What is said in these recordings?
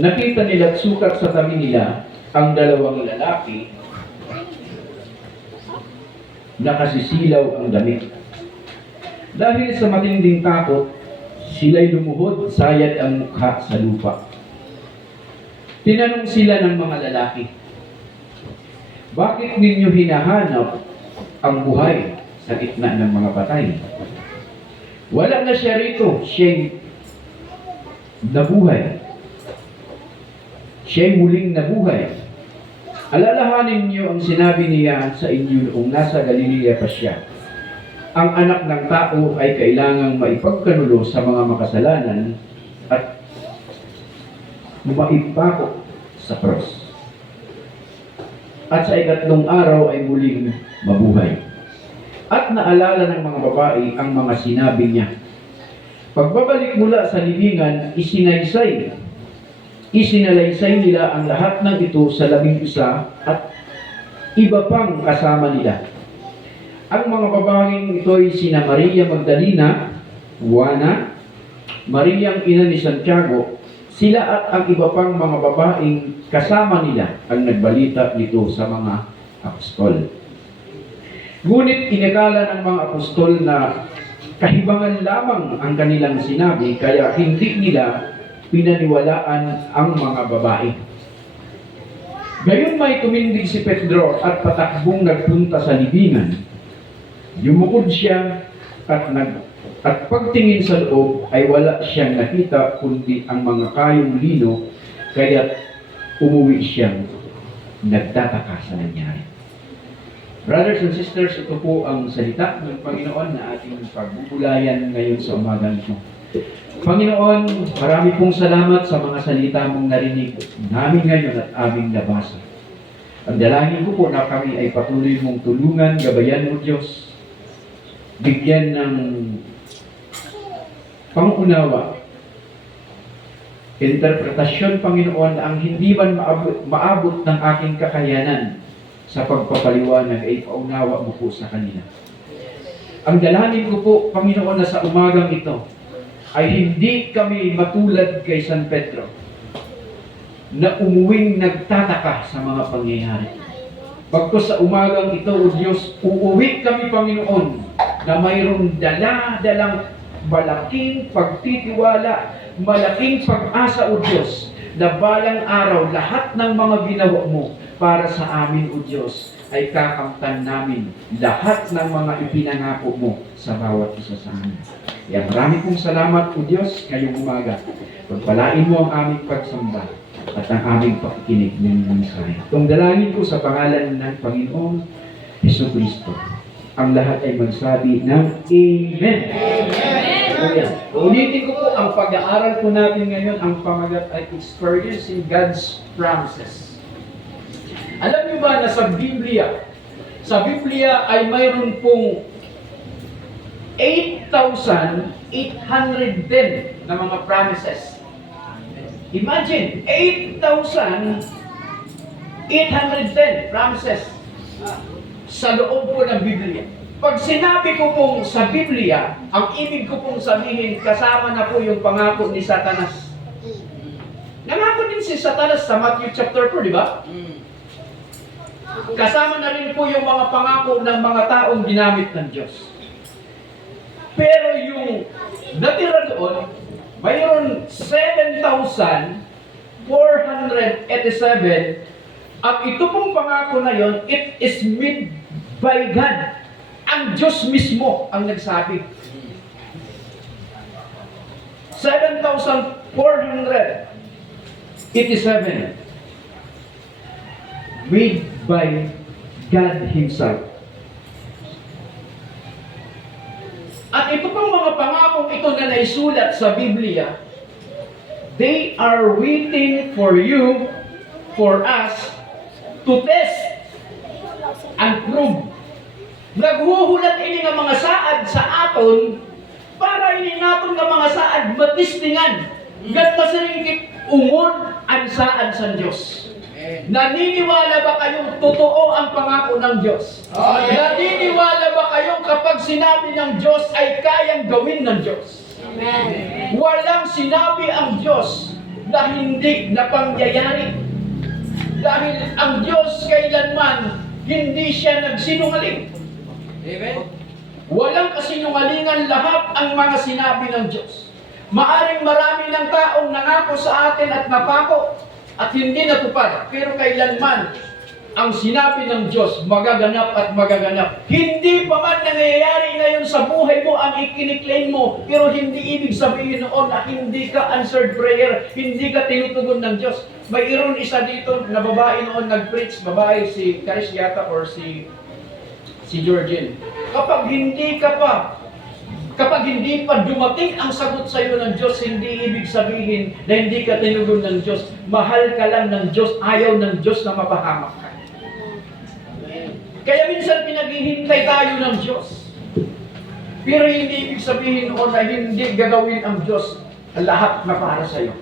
nakita nila at sukat sa tabi nila ang dalawang lalaki, nakasisilaw ang damit. Dahil sa matinding takot, sila'y lumuhod, sayad ang mukha sa lupa. Tinanong sila ng mga lalaki, "Bakit ninyo hinahanap ang buhay sa gitna ng mga patay? Wala na siya rito, siya'y nabuhay. Siya'y muling nabuhay. Alalahanin niyo ang sinabi niya sa inyo noong nasa Galilea pa siya. Ang anak ng tao ay kailangang maipagkanulo sa mga makasalanan at maipako sa cross. At sa ikatlong araw ay muling mabuhay." At naalala ng mga babae ang mga sinabi niya. Pagbabalik mula sa libingan, isinalaysay nila ang lahat ng ito sa 11 at iba pang kasama nila. Ang mga babaeng ito ay sina Maria Magdalena, Juana, Maria ang ina ni Santiago. Sila at ang iba pang mga babaeng kasama nila ang nagbalita nito sa mga apostol. Ngunit inakala ng mga apostol na kahibangan lamang ang kanilang sinabi, kaya hindi nila pinaniwalaan ang mga babae. Gayon may tumindig si Pedro at patakbong nagpunta sa libingan. Yumukod siya at pagtingin sa loob ay wala siyang nakita kundi ang mga kayong lino, kaya umuwi siyang nagtataka sa nangyari. Brothers and sisters, ito po ang salita ng Panginoon na ating pagbubulayan ngayon sa umagang ito. Panginoon, marami pong salamat sa mga salita mong narinig namin ngayon at aming nabasa. Ang dalangin ko po na kami ay patuloy mong tulungan, gabayan mo Diyos, bigyan ng pangunawa, interpretasyon, Panginoon, na ang hindi man maabot ng aking kakayanan sa pagpapaliwanag ay paunawa mo po sa kanila. Ang dalangin ko po, Panginoon, na sa umagang ito ay hindi kami matulad kay San Pedro na umuwing nagtataka sa mga pangyayari. Bagkus sa umagang ito, O Diyos, uuwi kami, Panginoon, na mayroong dala-dalang malaking pagtitiwala, malaking pag-asa, O Diyos, na balang araw lahat ng mga ginawa mo para sa amin, O Diyos, ay kakamtan namin lahat ng mga ipinangako mo sa bawat isa sa amin. Kaya marami pong salamat, O Diyos, ngayong umaga. Pagpalain mo ang aming pagsamba at ang aming pakikinig ng mensahe. Itong dalangin ko sa pangalan ng Panginoong Jesucristo. Ang lahat ay magsabi ng Amen. Amen. Ulitin ko po ang pag-aaral po natin ngayon. Ang pamagat ay Experiencing God's Promises. Alam niyo ba na sa Biblia ay mayroon pong 8,810 na mga promises. Imagine, 8,810 promises sa loob po ng Biblia. Pag sinabi ko pong sa Biblia, ang ibig ko pong sabihin, kasama na po yung pangako ni Satanas. Nangako din si Satanas sa Matthew chapter 4, di ba? Kasama na rin po yung mga pangako ng mga taong ginamit ng Diyos. Pero yung natira doon, mayroon 7,487 at ito pong pangako na yon, it is made by God. Ang Diyos mismo ang nagsabi. 7,487 made by God Himself. At ito pang mga pangakong ito na naisulat sa Biblia, they are waiting for you, for us, to test and prove. Naghuhulat ini nga mga saad sa aton para ini naton nga mga saad matistingan. Gan masaringkit ungon ang saad sa Diyos. Naniniwala ba kayong totoo ang pangako ng Diyos? Oh, yeah. Naniniwala ba kayong kapag sinabi ng Diyos ay kayang gawin ng Diyos? Amen. Walang sinabi ang Diyos na hindi napangyayari. Dahil ang Diyos kailanman hindi siya nagsinungaling. Amen. Walang kasinungalingan lahat ang mga sinabi ng Diyos. Maaring marami ng taong nangako sa atin at napako at hindi natupad. Pero kailanman ang sinabi ng Diyos magaganap at magaganap. Hindi pa man nangyayari ngayon sa buhay mo ang ikiniklaim mo, pero hindi ibig sabihin noon na hindi ka answered prayer, hindi ka tinutugon ng Diyos. Mayroon isa dito na babae noon nag-preach, babae si Karis yata or si Georgine. Kapag hindi pa dumating ang sagot sa iyo ng Diyos, hindi ibig sabihin na hindi ka tinugon ng Diyos. Mahal ka lang ng Diyos, ayaw ng Diyos na mapahamak ka. Kaya minsan pinaghihintay tayo ng Diyos. Pero hindi ibig sabihin noon na hindi gagawin ang Diyos ang lahat na para sa iyo.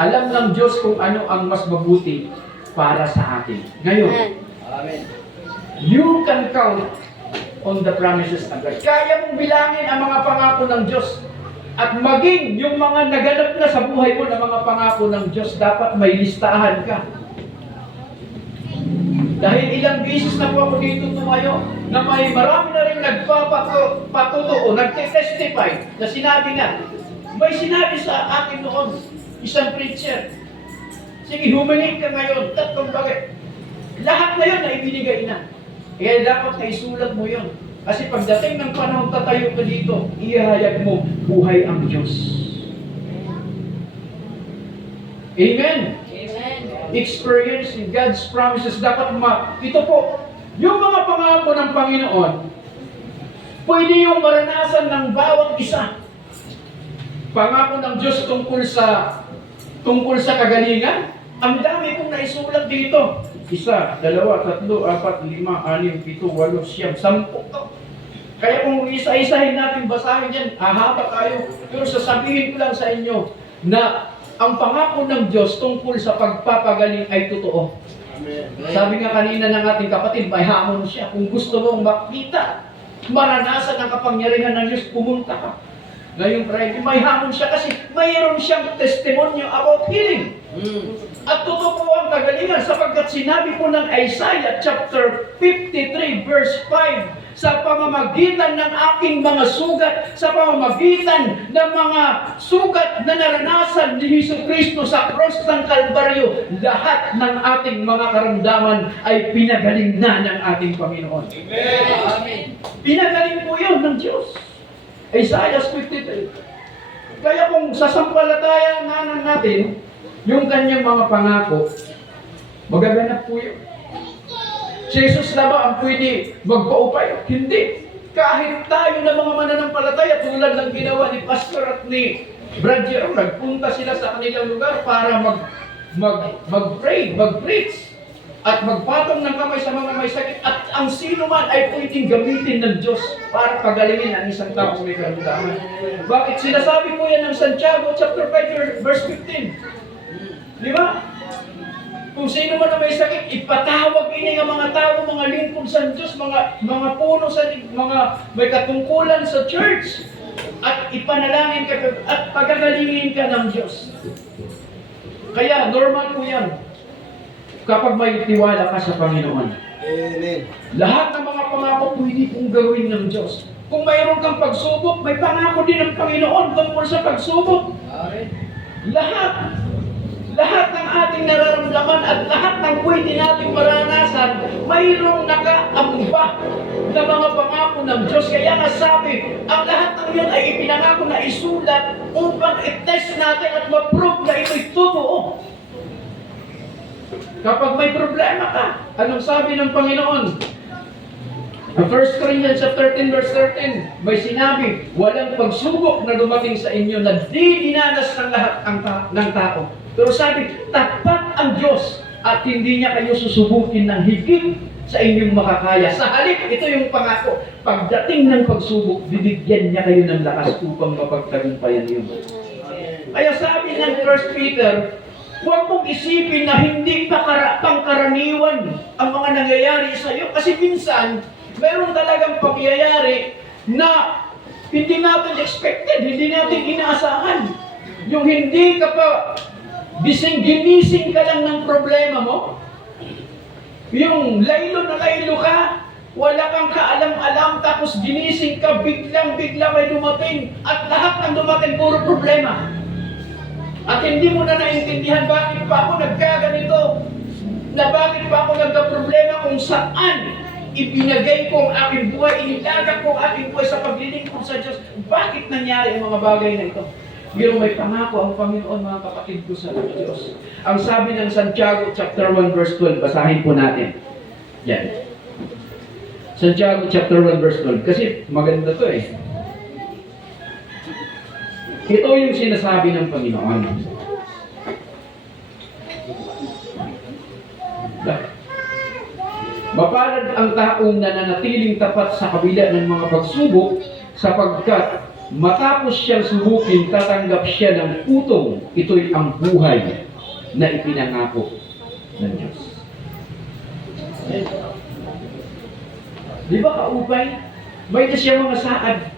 Alam ng Diyos kung ano ang mas mabuti para sa atin. Ngayon, Amen. you can count on the promises of God. Kaya mong bilangin ang mga pangako ng Diyos. At maging yung mga naganap na sa buhay mo na mga pangako ng Diyos, dapat may listahan ka. Dahil ilang beses na po ako dito tumayo, na may marami na rin nagpapatuto, nagtestify, na sinabi nga, may sinabi sa akin noon, isang preacher, sige, humiling ka ngayon, tatlong bagay. Lahat na yun na ibinigay na. Kaya dapat na isulat mo yun. Kasi pagdating ng panahon tatayo ka dito, ihayag mo, buhay ang Diyos. Amen? Amen. Experiencing God's promises. Dapat ito po, yung mga pangako ng Panginoon, pwede yung maranasan ng bawat isa. Pangako ng Diyos tungkol sa kagalingan, ang dami kong naisulat dito. 1, 2, 3, 4, 5, 6, 7, 8, 9, 10. Kaya kung isa-isahin natin basahin yan, hahaba tayo. Pero sasabihin ko lang sa inyo na ang pangako ng Diyos tungkol sa pagpapagaling ay totoo. Amen. Sabi nga kanina ng ating kapatid, may hamon siya. Kung gusto mong makita, maranasan ang kapangyarihan ng Diyos, pumunta ka. Ngayong Friday, may hamon siya kasi mayroon siyang testimonyo about healing. At totoo po ang kagalingan sapagkat sinabi po ng Isaiah chapter 53 verse 5, sa pamamagitan ng aking mga sugat, sa pamamagitan ng mga sugat na naranasan ni Jesucristo sa cross ng Kalbaryo, lahat ng ating mga karamdaman ay pinagaling na ng ating Panginoon. Amen. Pinagaling po yun ng Diyos. Isaiah 53. Kaya kung sasampalatayan natin yung kanyang mga pangako, magaganap po yun. Si Jesus na ba ang pwede magpaupay? Hindi. Kahit tayo na mga mananampalataya, tulad ng ginawa ni Pastor at ni Brad Jerome, nagpunta sila sa kanilang lugar para mag-pray, mag-preach, at magpatong ng kamay sa mga may sakit. At ang sino man ay pwedeng gamitin ng Diyos para pagalingin ang isang taong may karamdaman. Bakit? Sinasabi po yan ng Santiago chapter 5 verse 15. Di ba? Kung sino man na may sakit, ipatawag ini ng mga tao, mga lingkod sa Diyos, mga puno sa mga may katungkulan sa church, at ipanalangin ka at pagagalingin ka ng Diyos. Kaya normal po yan kapag may tiwala ka sa Panginoon. Amen. Lahat ng mga pangako pwede kong gawin ng Diyos. Kung mayroon kang pagsubok, may pangako din ng Panginoon tungkol sa pagsubok. Amen. Lahat ng ating nararamdaman at lahat ng pwede nating maranasan, mayroong nakaamba na mga pangako ng Diyos. Kaya nga sabi, ang lahat ng yun ay ipinangako na isulat upang i-test natin at ma-prove na ito'y totoo. Kapag may problema ka, anong sabi ng Panginoon? 1 Corinthians 13 verse 13, may sinabi, walang pagsubok na dumating sa inyo na di dinanas ng lahat ng tao. Pero sabi, tapat ang Diyos at hindi niya kayo susubukin ng higit sa inyong makakaya. Sa halip, ito yung pangako. Pagdating ng pagsubok, bibigyan niya kayo ng lakas upang mapagtagumpayan yun. Kaya sabi ng 1 Peter, huwag mong isipin na hindi pangkaraniwan ang mga nangyayari sa iyo. Kasi minsan, meron talagang pangyayari na hindi natin expected, hindi natin inaasahan. Yung hindi ka pa Bising ginising ka lang ng problema mo. Yung laylo na laylo ka, wala kang kaalam-alam, tapos ginising ka, biglang-bigla may dumating, at lahat ng dumating, puro problema. At hindi mo na naintindihan bakit pa ako nagkaganito, na bakit pa ako nagka-problema kung saan ibinagay ko ang aking buhay, inilagak ko ang aking buhay sa paglilingkod sa Diyos. Bakit nangyari ang mga bagay na ito? Pero may pangako ang Panginoon, mga kapatid ko sa Diyos. Ang sabi ng Santiago chapter 1 verse 12, basahin po natin. Yan. Santiago chapter 1 verse 12. Kasi maganda to eh. Ito yung sinasabi ng Panginoon. Mapalad ang taong nananatiling tapat sa kabila ng mga pagsubok, sapagkat matapos siyang subukin, tatanggap siya ng putong. Ito'y ang buhay na ipinangako ng Diyos. Di ba kaupay? May na siya mga saad.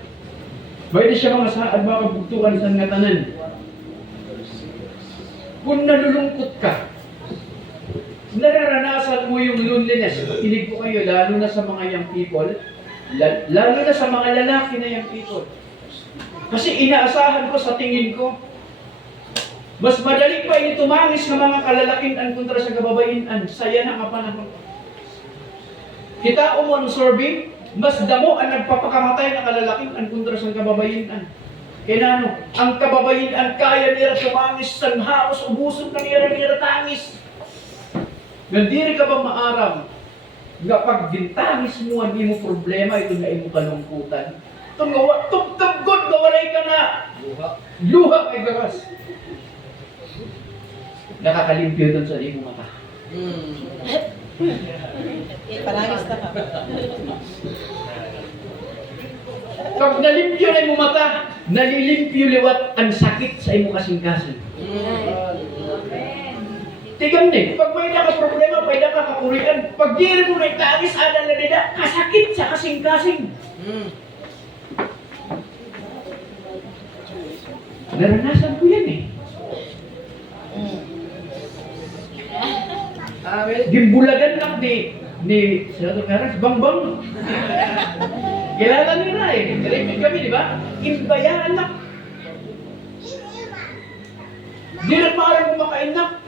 May na siya mga saad, mga kabugtukan sa ngatanan. Kung nalulungkot ka, nararanasan mo yung loneliness. Kinig ko kayo, lalo na sa mga young people, lalo na sa mga lalaki na young people. Kasi inaasahan ko sa tingin ko, mas madali pa ini tumangis ng mga kalalakihan kontra sa kababaihan. Saya na ang panahon. Kita mo ang survey, mas damo ang nagpapakamatay ng kalalakihan kontra sa kababaihan. Kaya ano, ang kababaihan kaya nila tumangis sa haos, ubusog na nila tangis. Nandiri ka ba maaram? Nga pag gintangis mo, hindi mo problema, ito na imo kalungkutan. Itong gawa, tugtugod, gawaray ka na. Luha kay gawas. Nakakalimpyo doon sa imo mata. Palangis na ka. Pag nalimpyo na imo mata, nalilimpyo liwat ang sakit sa imo kasing-kasing. Tigam din, pag may nakaproblema, may nakakakurian, pag diri mo na itangis, adal na nila, kasakit sa kasing-kasing. Naranasan ko yan eh. Gimbulagan lang ni Senator Caras, bang-bang. Kilala nila eh. Repeat kami, di ba? Imbayaan lang. Di rin maaaring kumakain na.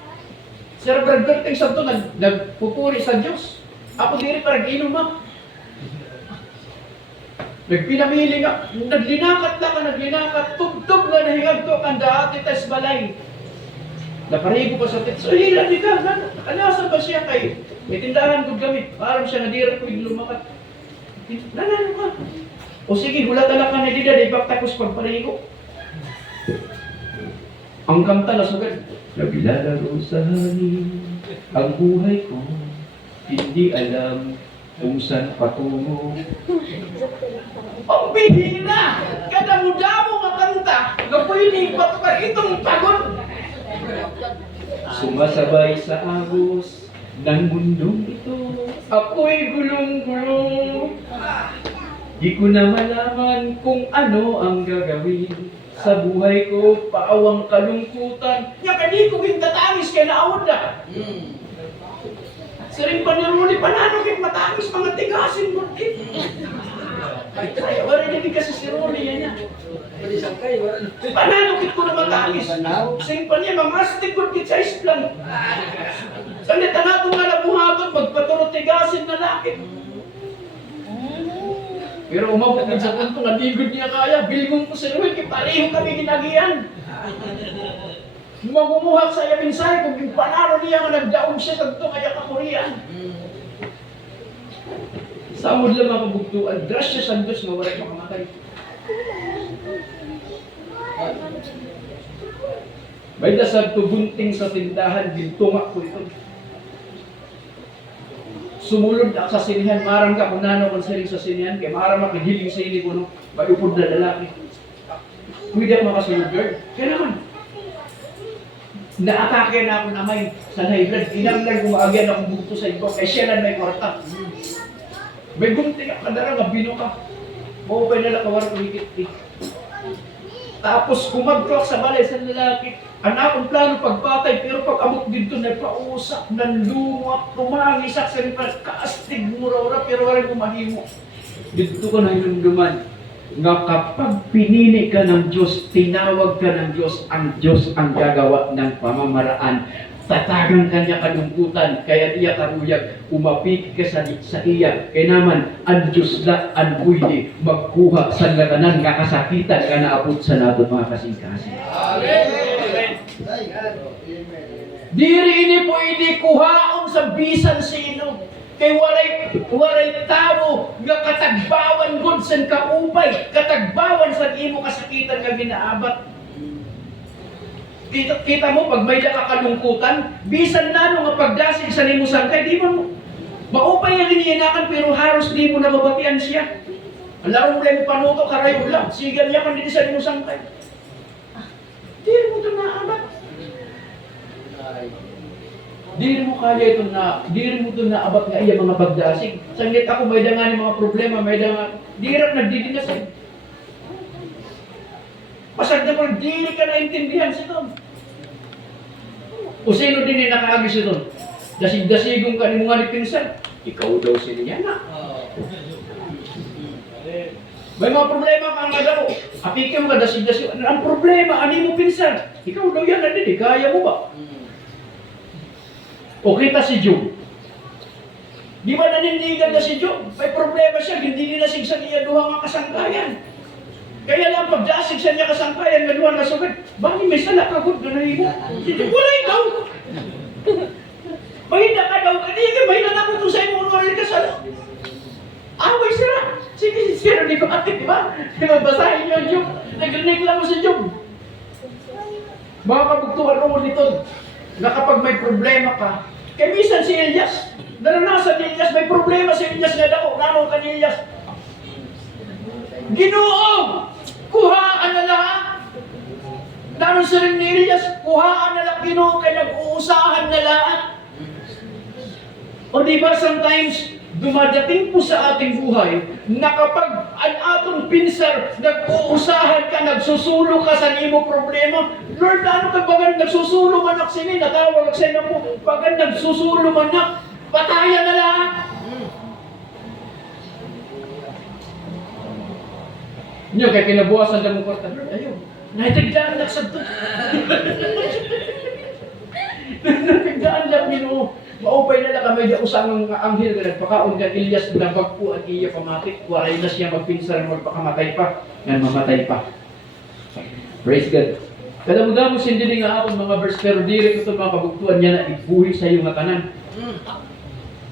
Sir Brad Berteng Santo, nagpupuri sa Diyos. Ako di rin parang inumak. Nagpinamili nga, naglinakat lang ka, naglinakat, tugtog na nahingag to, ang dati tas balay. Naparigo pa sa tit. So, hilan di ka, nanasan ba siya kay? May tindahan ko kami, parang siya nadira ko yung lumakat. Nanano ka? O sige, hulat-alak ka na dida, di baktakos pagparigo. Ang kanta na sugad. Naglalaro sa hangin ang buhay ko, hindi alam kung saan patungo. Ang bihira! Kada mudamo nga kanta, gapulinig patukar itong pagod. Sumasabay sa agos ng mundong ito, ako'y gulong-gulong. Di ko na malaman kung ano ang gagawin. Sa buhay ko, paawang kalungkutan. Nga kani ko kintatangis kaya naawad na. Siring pa niruli, panano kaya matangis, mga tigasin mo. Ay, wala niya kasi si Ruli yan niya. Panano kit ko na matangis. Siring pa niya, mamastig ko kit sa islang. Salita na itong nalabuhaton, magpaturo tigasin na lakit. Pero umabot din sa punto, naligod niya kaya, bilgong ko si Ruel, pareho kami ginagian. Magumuhak sa iya minsay, kung yung panalo niya nga nagdaong siya sa ito, kaya kakurian. Samod lang mga kabugtuan, grasya sa Diyos na wala makamatay. May dasal to bunting sa tindahan, bintungak ko ito. Sumulod ako sa sinihan, marang ka kung nano kung siling sa sinihan, kaya marang makihiling sa ini ko, no? Mayupod na lalaki. Pwede ako makasunod, girl. Kaya naman, naatake na ako namay sa hybrid. Inanglan kumagyan akong bugto sa iba, kaya siya lang may kwarta. May bunting ako kadara, mabino ka. Mababay na lakawar ko higit. Tapos kumagtwak sa balay sa lalaki. Anak ang plano pagpatay, pero pag amok dito na pausak, nanlumot, tumangisak sa ripan, kaastig mura-ura, pero wala kumahimo. Dito ka na hinumduman. Nga kapag pinili ka ng Diyos, tinawag ka ng Diyos ang gagawa ng pamamaraan. Tatagang kanya kalungkutan, kaya iya karuyag, umapit ka sa iya. Kaya naman, ang Diyos na, ang pwede, magkuha sa laganan, nga kasakitan ka na abot sa nato mga kasing-kasing. Amen. Diri ini pwede kuhaon sa bisan sino. Kay waray tao nga katagbawan gud sa kaupay, katagbawan sa imo kasakitan nga ginaabat. Kita mo, pag may nakakalungkutan, bisan na nga pagdasig sa nimo sangkay, di mo maupay ang iniinakan, pero haros di mo nababatian siya. Ang larong mo lang panuto, karayo lang, sigal niya kan dito sa nimo sangkay. Di mo ito naabat. Di mo kaya ito di mo ito naabat nga iya mga pagdasig. Sanglit ako, may dangan mga problema, may dangan, di rin nagdidinasig. Pasag na kung di ka naintindihan si Tom. O sino din yung nakaagis ito? Dasig-dasigong ka ni mga pinsan. Ikaw daw sila yan na. May mga problema kang nagano. Apikin mo ka dasig-dasig. Ang problema, ani mo pinsan? Ikaw daw yan na din. Kaya mo ba? O kita si Job. Di ba nanindigan na si Job? May problema siya. Hindi nilasig sa niya duha nga kasangkayan. Kaya lang pagdasig sa niya kasangkayan nga duha nga sugad. Bakit may salak ka gud na hibo? Wala ikaw. Mahina ka daw. Hindi, mahina na ko sa imo unwari ka salak. Away sira. Sige, sira di ba? Di ba? Di ba basahin niyo ang Job? Nagrinig lang mo sa Job. Mga kabugtuhan mo dito na kapag may problema ka, kay minsan si Elias, naranasan ni Elias, may problema si Elias nga daw, nanong ka ni Elias. Ginoo! Kuhaan na lahat! Nanon sa rin ni Elias, kuhaan na lang Ginoo, kaya nag-uusahan na lahat. O diba sometimes, dumadating po sa ating buhay na kapag ang atong pinsar, nag-uusahan ka, nagsusulo ka sa nimo problema, Lord, ano ka bagan nagsusulo manak sini, natawag sa ino po, bagan nagsusulo manak, patayan na lahat. Nyo, kaya kinabuhasan na mo kwarta, Lord, ayaw, naitigdaan na sa ito. Naitigdaan lang, Ginoo. Maupay na lang kami na usang ang anghel na nagpakaon ka Elias na bagpo at iya pamatik. Waray na siya magpinsar na magpakamatay pa. Yan, mamatay pa. Praise God. Kada mo damos hindi nga akong mga verse, pero diri ko ito mga kabugtuan niya na ibuhi sa iyo nga tanan.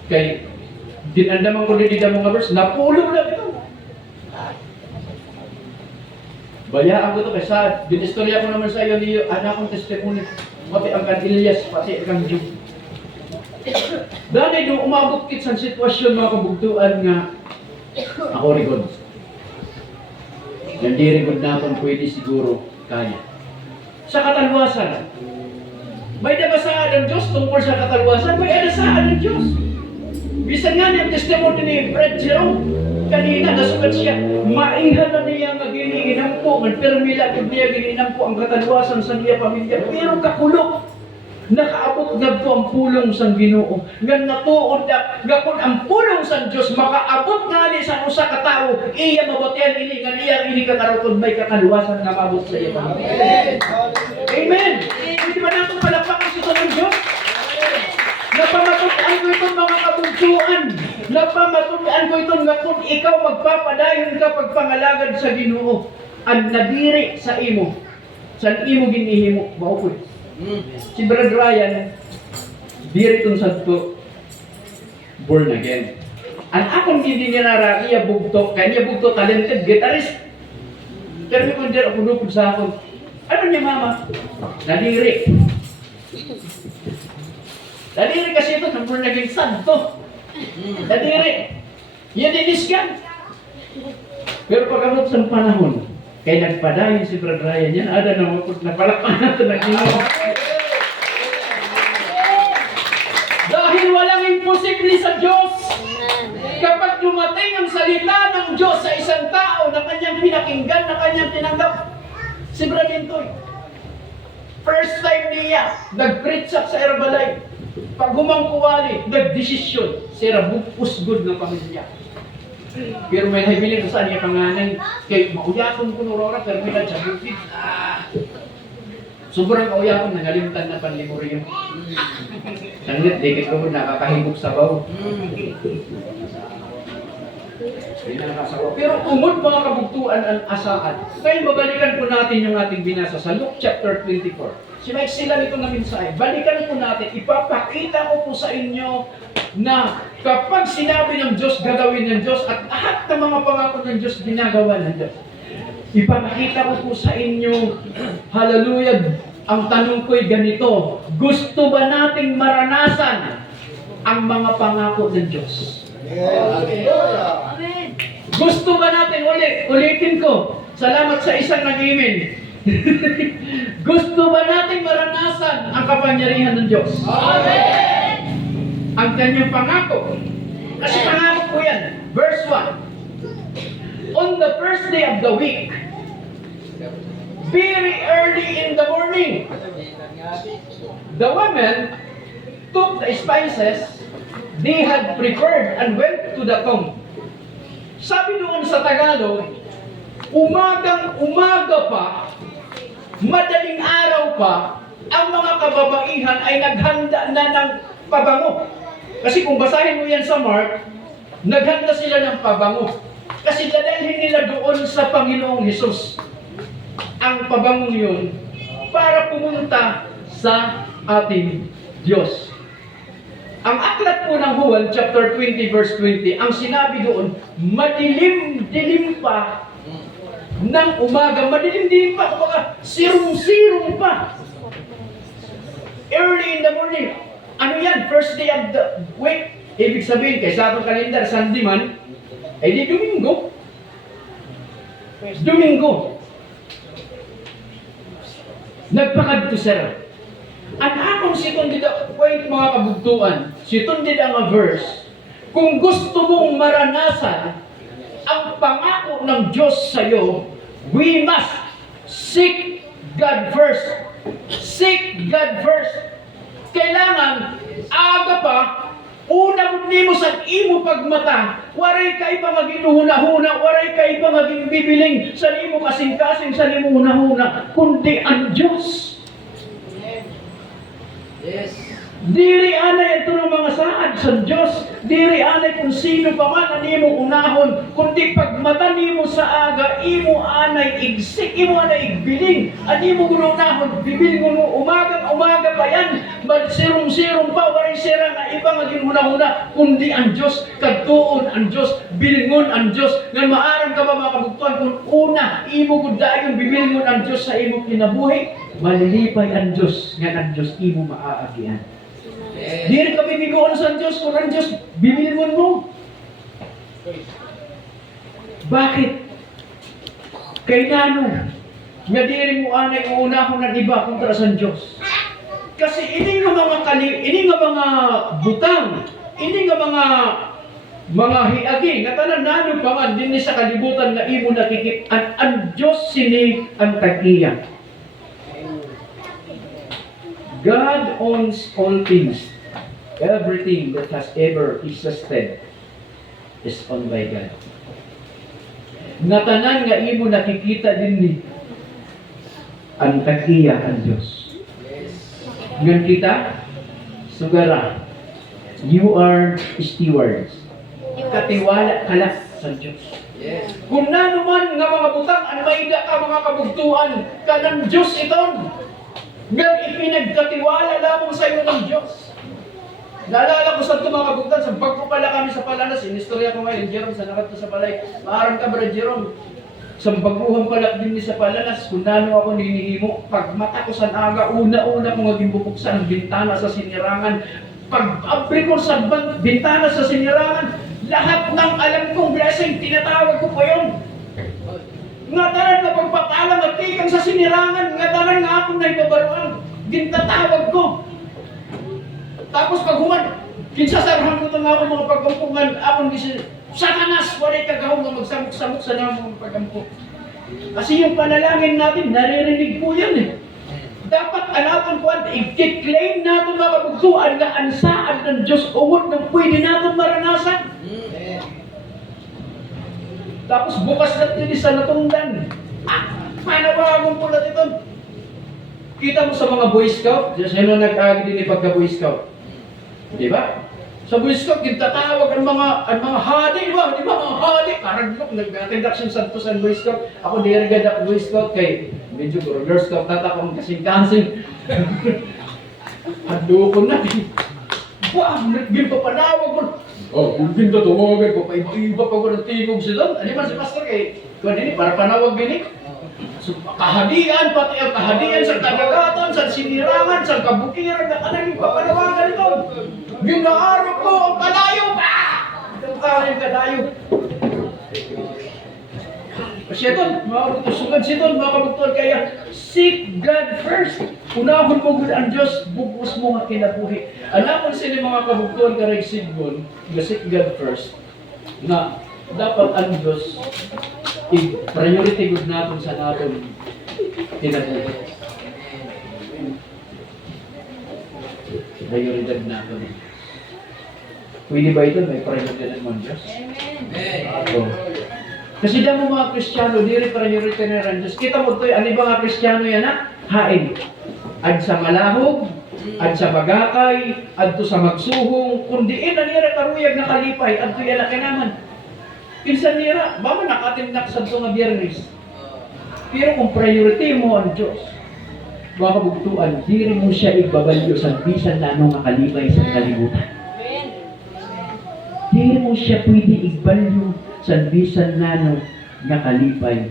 Kay, dinandaman ko din mga verse, napulong lang ito. Bayaan ko ito kay sa dinistorya ko naman sa iyo niyo, anak kong testimony. Pati ang kan Elias, pati ang Job. Dahil nung umabot kit sa sitwasyon mga kabugtuan nga ako rigod. Hindi rigod natin pwede siguro kaya. Sa katalwasan, may nabasaan ng Diyos tungkol sa katalwasan, may nabasaan ng Diyos. Bisan nga yung testimony ni Fred Jerome, kanina nasukat siya, mainghan na niya nga giniinang po, magpermila kung niya gininang po ang katalwasan sa niya pamilya, pero kakulok. Nakaabot na po ang pulong sa Ginoo. Nga natuod nga kung ang pulong sa Diyos makaabot nga ni sa usa ka tawo, iya mabatian ini nga iya ini kakaroton may kakaluwasan nga mabot sa iya. Amen. Amen. Hindi ba natin palakpakan sa ng Diyos? Napamatuan ko itong mga kabugtuan. Napamatuan ko itong nga kung ikaw magpapadayon ka pagpangalagad sa Ginoo. Ang nadiri sa imo. Sa imo ginihimo, maupod. Si Brad Ryan, diri itong santo, born again. Ang akong hindi niya naraki, bugto, kanya bugto, talented guitarist. Pero may kung dira, punupod sa akon, ano niya mama? Nadiri. Nadiri kasi ito, born again santo. Nadiri. Yan diniskan. Pero pag abot sa panahon, kaya nagpadayon si Brad Ryan, yan ada na napalakpan natin ng Ginoo. Dahil walang imposible sa Diyos. Kapag dumating ang salita ng Diyos sa isang tao na kanyang pinakinggan, na kanyang tinanggap, Si Bradentoy. First time niya, nag-preach up sa Herbalay. Pag humangkuwali, nag-desisyon. Sira bupusgod ng pamilya. Pero may nahibilin sa niya panganan. Kaya mauyakon ko nurora, pero may nagsabukid. Sobrang mauyakon, nangalimtan na panlimoryo. Sanglit, dikit ko nakakahibok sa baw. Pero umod mga kabugtuan ang asaan. Ngayon babalikan po natin yung ating binasa sa Luke chapter 24. Sinay sila nito na mensahe. Balikan po natin. Ipapakita ko po sa inyo na kapag sinabi ng Diyos, gagawin ng Diyos at lahat ng mga pangako ng Diyos, ginagawa ng Diyos. Ipapakita ko po sa inyo, hallelujah, ang tanong ko'y ganito, gusto ba nating maranasan ang mga pangako ng Diyos? Amen. Gusto ba natin ulitin ko? Salamat sa isang nag-email. Gusto ba natin maranasan ang kapangyarihan ng Diyos? Amen. Ang kanyang pangako. Kasi pangako po yan. Verse 1. On the first day of the week, very early in the morning, the women took the spices they had prepared and went to the tomb. Sabi doon sa Tagalog, umaga pa, madaling araw pa, ang mga kababaihan ay naghanda na ng pabango. Kasi kung basahin mo yan sa Mark, naghanda sila ng pabango. Kasi dadalhin nila doon sa Panginoong Hesus ang pabangong yun para pumunta sa ating Diyos. Ang aklat po ng Juan, chapter 20, verse 20, ang sinabi doon, madilim-dilim pa ng umaga. Madilim-dilim pa, kumbaga, sirong-sirong pa. Early in the morning. Ano yan? First day of the week. Ibig sabihin, kaysa atong kalendar, Sunday man, ay di Domingo. Domingo. Nagpakadto sir. At akong situndid ang point mga kabugtuan, situndid ang verse, kung gusto mong maranasan ang pangako ng Diyos sa iyo, we must seek God first. Seek God first. Kailangan, aga pa, una mo sa imo pagmata, waray kay pa maging huna-huna, waray kay pa maging bibiling, sa imo kasing-kasing, sa imo huna-huna, kundi ang Diyos. Yes. Diri anay ito ng mga saad sa Diyos. Diri anay kung sino pa man ang imo unahon. Kundi pagmata nimo sa aga, imo anay igsik, imo anay igbiling. At imo unahon, bibiling mo umaga pa yan. Sirong-sirong pa, waray sira na iba maging una-una. Kundi ang Diyos, kagtuon ang Diyos, bilingon ang Diyos. Nga maarang ka ba mga kabugtuan kung una, imo kudayon, bibilingon ang Diyos sa imo kinabuhi. Malilipay ang Diyos, nga ang Diyos imo maaagian. Di rin kami bigoon sa Diyos, kung ang Diyos, bibilingon mo. Bakit? Kay nano, nga di rin mo anay uunahon ng iba kontra sa Diyos. Kasi ini nga mga butang, ini nga mga hiagi, nga tanan nano pa man, din sa kalibutan na imo nakikip, ang Diyos sini ang tag-iya. God owns all things. Everything that has ever existed is owned by God. Natanan nga imo nakikita din ni ang tag-iya ang Diyos. Ngan kita, sugara, you are stewards. Katiwala ka lang sa Diyos. Yes. Kung nanuman nga mga butang, ang maida ka mga kabugtuan, ka ng Diyos iton. Nga ipinagkatiwala lamang sa iyo ng Diyos. Naalala ko sa ito mga kabugtan, sa pagpupala kami sa Palanas, inistorya ko ngayon, Jerome, sa nakat sa palay, maarang ka ba Jerome? Sa baguhang pala din ni sa Palanas, kung nano ako ninihimo, pag mata ko sa naga, una-una kong maging bubuksan ang bintana sa sinirangan. Pag abri ko sa bintana sa sinirangan, lahat ng alam kong blessing, tinatawag ko po yun. Nga tanan na pagpapalang at tikang sa sinirangan, nga tanan nga akong naibabaruan, gintatawag ko. Tapos pag human, kinsasarahan ko ito nga ako mga pagkampungan, akong gisi, Satanas, walay kagahong nga magsamok-samok sa namang mga pagampok. Kasi yung panalangin natin, naririnig po yan eh. Dapat anaton po, i-claim natin mga kabugtuan na ansaan ng Diyos uwot ng pwede natin maranasan. Tapos bukas natin sa natungdan. Manawagong pula dito. Kita mo sa mga Boy Scout, sino nag-agi din pagka-Boy Scout? Di ba? Sa Boy Scout, kintatawag ang mga hadi, di ba? Di ba mga hadi? Karaglock, nag-atindak siyang santos ang Boy Scout. Ako dirigadak Boy Scout kay medyo Girl Scout tatakong kasing-kasing. Ado ko na. Wah, naging papanawag mo. Oh, kung pintatawagin ko, iba pa ko ng tingog sila. Ano man si Pastor kay, kung hindi, para panawag din. So, kahadian, pati ang kahadian sa kadagatan, sa sinirangan, sa kabukiran, na kanang papanawagan ito. Yung naarap ko, ang kalayo! Ang kalayo. Siya doon, mga kabutol, siya doon, mga kabutol, kaya seek God first. Unahon mo gud ang Diyos, bugos mo nga kinabuhi. Alam mo sila mga kabutol, karag seek God first, na dapat ang Diyos, i-priority gud natin sa natin kinabuhi. Prioridad natin. Pwede ba ito? May prioridad naman Diyos? Amen. Kasi damo mga Kristiyano, diri priority na rin Diyos. Kita mo ito, ano ba mga Kristiyano yan ha? Hain. Ad sa malahog, ad sa magakay, adto sa magsuhong, kundi nira karuyag na kalipay, adto yan na kinaman. Kinsan nira, baka nakatindak sa ito nga biyernes. Pero kung priority mo ang Diyos, baka bugtuan, diri mo siya ibabalyo sa bisan na ano nga kalipay sa kalibutan. Diri mo siya pwede ibalyo sa bisan nano nga kalipay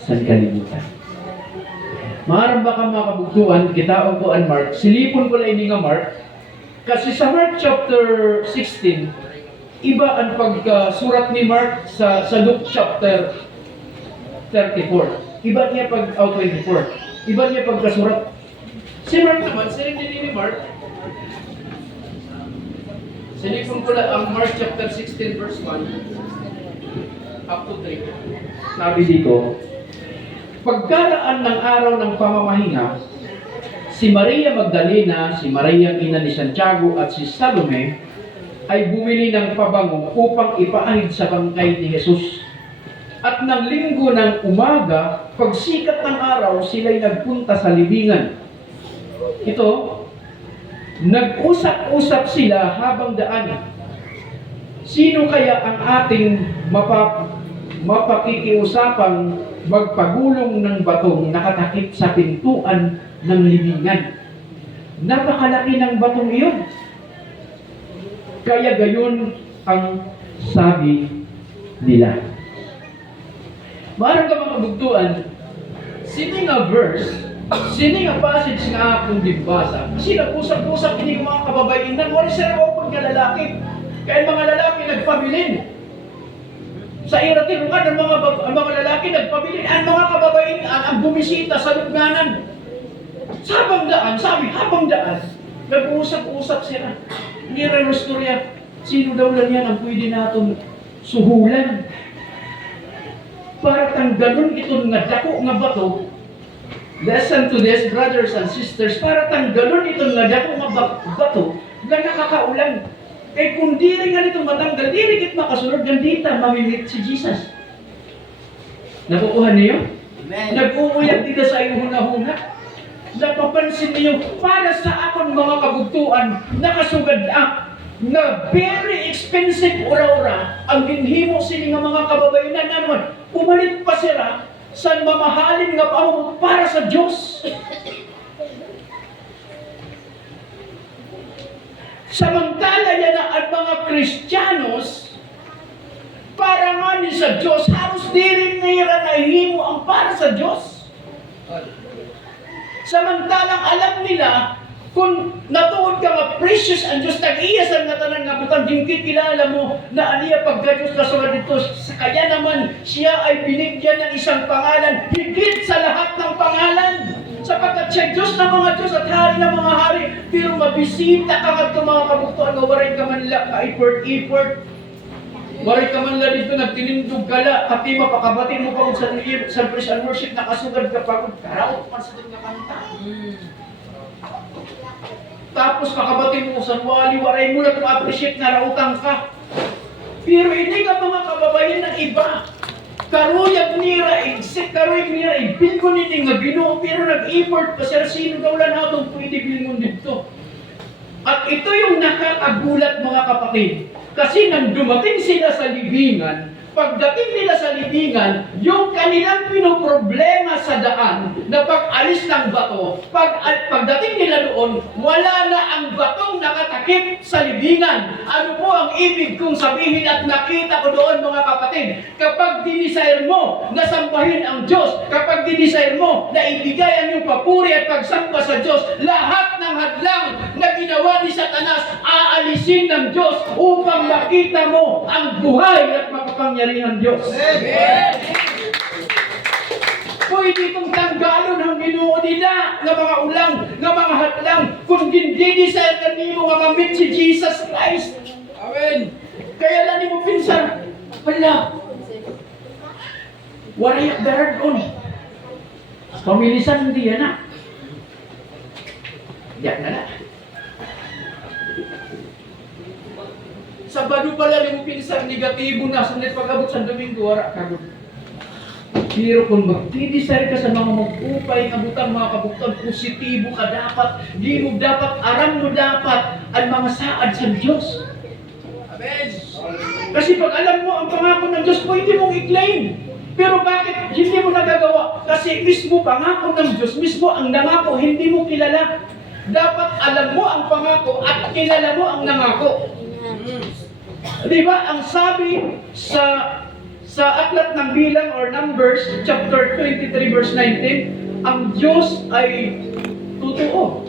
sa kalibutan. Maaram ba ka mga kabugtuan, kitaon ko ang Mark, silipon ko lang ini nga Mark, kasi sa Mark chapter 16, iba ang pagsurat ni Mark sa Luke chapter 34. Iba niya 24. Iba niya pagkasurat. Si Mark naman, sinindi ni Mark, silipon ko lang ang Mark chapter 16 verse 1 up to 3. Sabi dito, pagkaraan ng araw ng pamamahinga, si Maria Magdalena, si Maria ina ni Santiago at si Salome ay bumili ng pabango upang ipaahid sa bangkay ni Jesus. At ng linggo ng umaga, pagsikat ng araw, sila'y nagpunta sa libingan. Ito, nag-usap-usap sila habang daan. Sino kaya ang ating mapakikiusapang magpagulong ng batong nakatakip sa pintuan ng libingan? Napakalaki ng batong iyon. Kaya gayon ang sabi nila. Marang ka mga bugtuan, sino nga verse, sino nga passage nga akong dibasa, kasi nag-usap-usap ini mga kababainan, wala siya rawapag nga lalaki. Kaya mga lalaki nagpabilin. Sa iratirukan, ang mga lalaki nagpabilin. Ang mga kababainan ang bumisita sa lugnanan. Sa habang daan, habang daan, nag-uusap-usap sila. Hindi rin istorya, sino daw lang yan ang pwede natin suhulan. Para tanggalon itong nga dako nga bato. Listen to this, brothers and sisters, para tanggalon itong nga dako nga bato na nakakaulan. Eh kung di rin nga nito matanggal, di rin ito makasunod, gandita, mamimit si Jesus. Nakukuha niyo? Nag-uuyag dito sa iyong huna-huna. Napapansin niyo, para sa akong mga kabugtuan, nakasugad na very expensive ura-ura ang ginhimo sini nga mga kababainan naman. Pumalit pa sila sa mamahalin nga pahong para sa Diyos. Samantala yan na ang mga Kristiyanos, para nga ni sa Diyos, halos di rin nira na himo ang para sa Diyos. Samantalang alam nila, kung natuod ka nga precious ang Diyos, tag-iyasan na tanan nga butang dingkit kilala mo na aniya pagka-Diyos na sunod dito. Kaya naman, siya ay binigyan ng isang pangalan, higit sa lahat ng pangalan. Sapagkat siya Diyos ng mga Diyos at Hari ng mga Hari. Pero mabisita ka nga itong mga kabuktuan, mawaray ka man lang ka-effort. Waray ka man lang dito, nagtinindog gala, kati mapakabatin mo pa sa praise and worship, nakasugad ka pagod, karaot man sa nga kanta. Tapos makabatin mo sa wali, waray mo lang appreciate na rautan ka. Pero hindi ka mga kababayan ng iba. Karuyag nira, karuyag nira, ibilgo nito nga Ginoo, pero nag-effort pa siya, sino daw lang natong pwede bilgon dito. At ito yung nakakagulat mga kapatid. Kasi nang dumating sila sa libingan, pagdating nila sa libingan, yung kanilang pinoproblema sa daan na pag-alis ng bato, pagdating nila doon, wala na ang batong nakatakip sa libingan. Ano po ang ibig kong sabihin at nakita ko doon mga kapatid? Kapag dinisire mo na sambahin ang Diyos, kapag dinisire mo na ibigay ang iyong papuri at pagsamba sa Diyos, lahat ng hadlang na ginawa ni Satanas, aalisin ng Diyos upang makita mo ang buhay at makapangyarihan Diyos. Pwede itong tanggalon ang Ginoo nila ng mga ulang, ng mga hadlang, kung dinidesire ka niyo nga mamit si Jesus Christ. Amen. Kaya lang ni mo pinsan, wala. Warayak darad on. Pamilisan hindi yan na. Yan na na. Sabado pala rin mo pinsan, negatibo na. Sunod pag-abot sa Domingo, wala kagod. Pero kung magdidesire ka sa mga mag-upay, kabutang mga kabutang, positibo ka dapat. Di mo dapat, aram mo dapat ang mga saad sa Diyos. Amen. Kasi pag alam mo ang pangako ng Diyos, pwede mong i-claim. Pero bakit hindi mo nagagawa? Kasi mismo pangako ng Diyos, mismo ang nangako, hindi mo kilala. Dapat alam mo ang pangako at kilala mo ang nangako. Di ba? Ang sabi sa aklat ng bilang or Numbers, chapter 23, verse 19, ang Diyos ay totoo.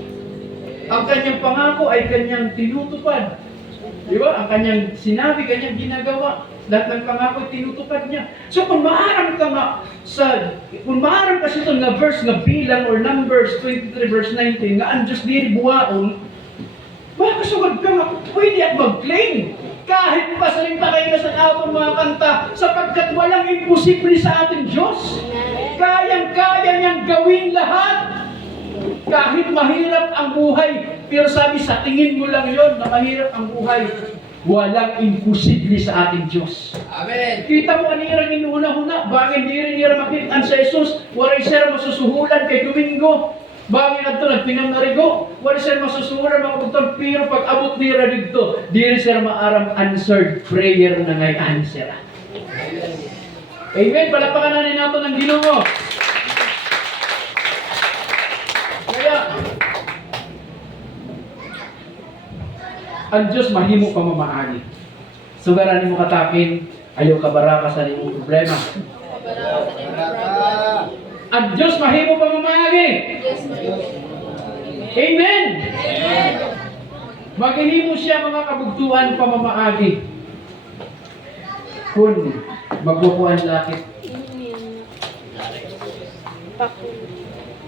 Ang kanyang pangako ay kanyang tinutupad. Di ba? Ang kanyang sinabi, kanyang ginagawa. Lahat ng pangako ay tinutupad niya. So kung maaram ka sa itong na verse na bilang or Numbers 23, verse 19, nga ang Diyos diri buwaon, makasugad ka nga, pwede at mag-claim. Kahit pasalimta kayo na sa atong mga kanta, sapagkat walang imposible sa ating Diyos. Kayang-kaya niyang gawin lahat. Kahit mahirap ang buhay, pero sabi sa tingin mo lang yon na mahirap ang buhay, walang imposible sa ating Diyos. Amen. Kita mo anira inuuna-una, bagay di rin nira makitaan sa Jesus, waray siya masusuhulan kay Domingo. Bagay na ito, nagpinamnarigo, wala siya masusuran mga pagtang, pero pag abot nira dito, di rin siya maaram answered prayer na ngay answer. Amen, palapakan na rin nato ng Ginoo. Kaya, ang Diyos mahimo pa mamaagi. Sugaran mo katakin, ayaw kabaraka sa iyong problema. Ang Diyos mahimo pa mamaagi. Amen. Maghihimo siya mga kabugtuan pa mamaagi. Kung magbukuan lakit.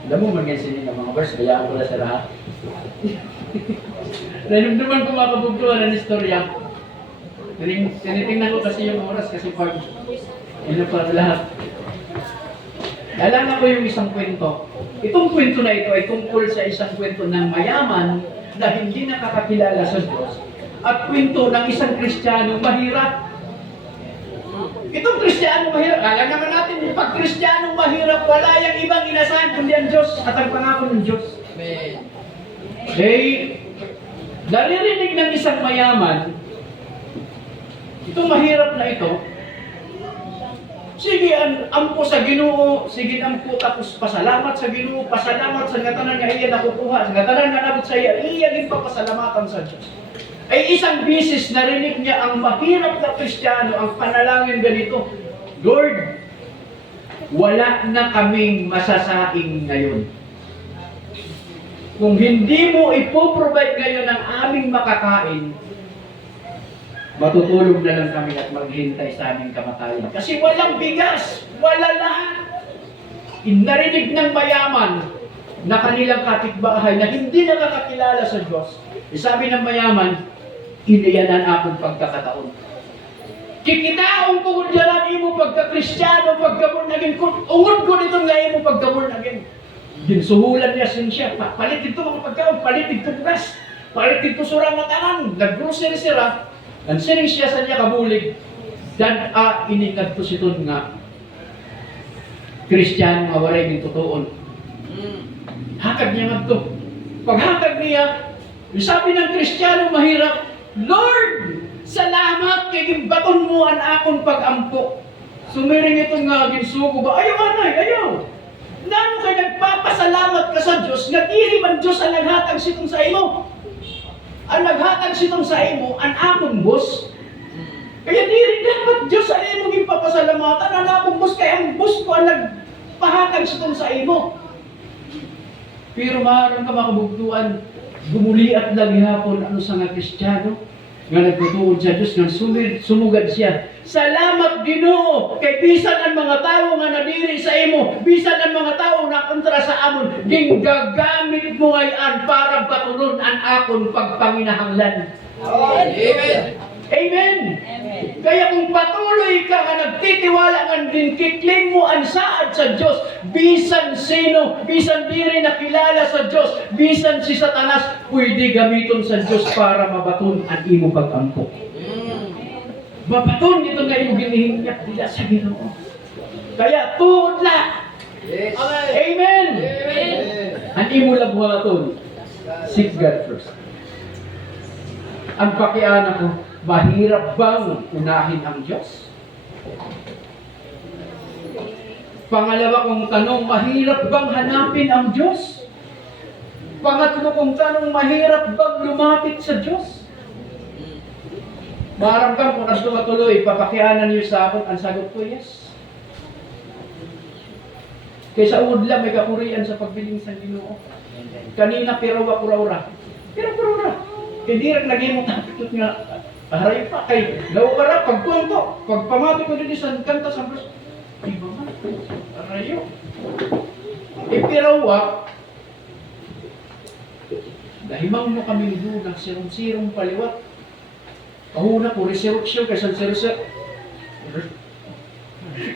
Alam mo, mag-ensin ng mga verse, bayaan ko na sa lahat. Nanumduman ko mga kabugtuan ng istorya. Tinitingnan ko kasi yung oras kasi pag ino pa lahat. Naalala ko yung isang kwento. Itong kwento na ito ay tungkol sa isang kwento ng mayaman na hindi nakakakilala sa Diyos at kwento ng isang Kristiyanong mahirap. Itong Kristiyanong mahirap, alam naman natin, pag Kristiyanong mahirap, wala yung ibang inasahan kundi ang Diyos at ang pangako ng Diyos. Naririnig ng isang mayaman, itong mahirap na ito, sige, ampo sa Ginoo, sige ampo tapos pasalamat sa Ginoo, pasalamat sa ngatanan nga iya nakukuha, sa ngatanan nga nabot sa iya din papasalamatan sa Diyos. Ay isang bisis narinig niya ang mahirap na Kristiyano, ang panalangin ganito, Lord, wala na kaming masasaing ngayon. Kung hindi mo ipoprovide ngayon ang aming makakain, matutulog na lang kami at maghintay sa aming kamatayan. Kasi walang bigas, wala lahat. Narinig ng mayaman na kanilang kapitbahay na hindi nakakakilala sa Diyos. Sabi ng mayaman, iniyanan akong pagkakataon. Kikitaong ko dyan imo pagka-Kristiyano, pagka-born again. Ungod ko dito nga imo pagka-born again. Ginsuhulan niya siya. Palit ito mga pagkaon, palit ito bukas. Palit ito surang matanan. Nag-grocery sila. Ang sining siya sa niya kabulig. Dan inikad ko si Ton nga. Kristiyano nga waray ng totoon. Hakag niya nga ito. Paghatag niya, sabi ng Kristiyano mahirap, Lord, salamat kay gimbaton mo ang akong pag-ampo. Sumiring ito nga ginsugo ba? Ayaw anay, ayaw. Nano kay nagpapasalamat ka sa Diyos, nagiri man Diyos ang naghatag sitong sa imo. Ang naghatag sitong sa imo, ang akong boss. Kaya diri dapat Diyos ang imo gipapasalamatan, ang akong boss, kaya ang boss ko ang nagpahatag sitong sa imo. Pero maaari ka makabugtuan, gumuli at lagi hapon ano sa nga Kristiyano, nga nagtutuod sa Diyos, nga sumugad siya. Salamat Ginoo kay bisan ang mga tao nga nadiri sa imo, bisan ang mga tao na kontra sa amon, ginggagamit mo ngayon para patunon ang akon pagpanginahanglan. Amen. Amen. Kaya kung patuloy ka nga nagtitiwala nga din kikling mo ang saad sa Diyos, bisan sino, bisan diri nakilala sa Diyos, bisan si Satanas, pwede gamiton sa Diyos para mabaton ang imo pag-ampo. Mabaton ito nga imo ginihingyap nila sa Ginoo. Kaya tuod la. Yes. Amen. Ang imo labuhaton, seek God first. Ang pakiana ko, mahirap bang unahin ang Diyos? Pangalawa kong tanong, mahirap bang hanapin ang Diyos? Pangatlo kong tanong, mahirap bang lumapit sa Diyos? Maramdam kung nagtumatuloy, papakianan niyo sa akin, ang sagot ko, yes. Kaysa udla, may kakurian sa pagbiling sa Ginoo. Kanina, pirawa kurawra. Pirawa. Hindi rin lagi mo tapitot nga. Aray pa kay lawara pagpunto, pagpamati ko din sa kanta sa verse. Iba man. Arayo. Ipirawa. Dahimang mo kami ng sirong-sirong paliwat. Kahuna ko resurrection kaysa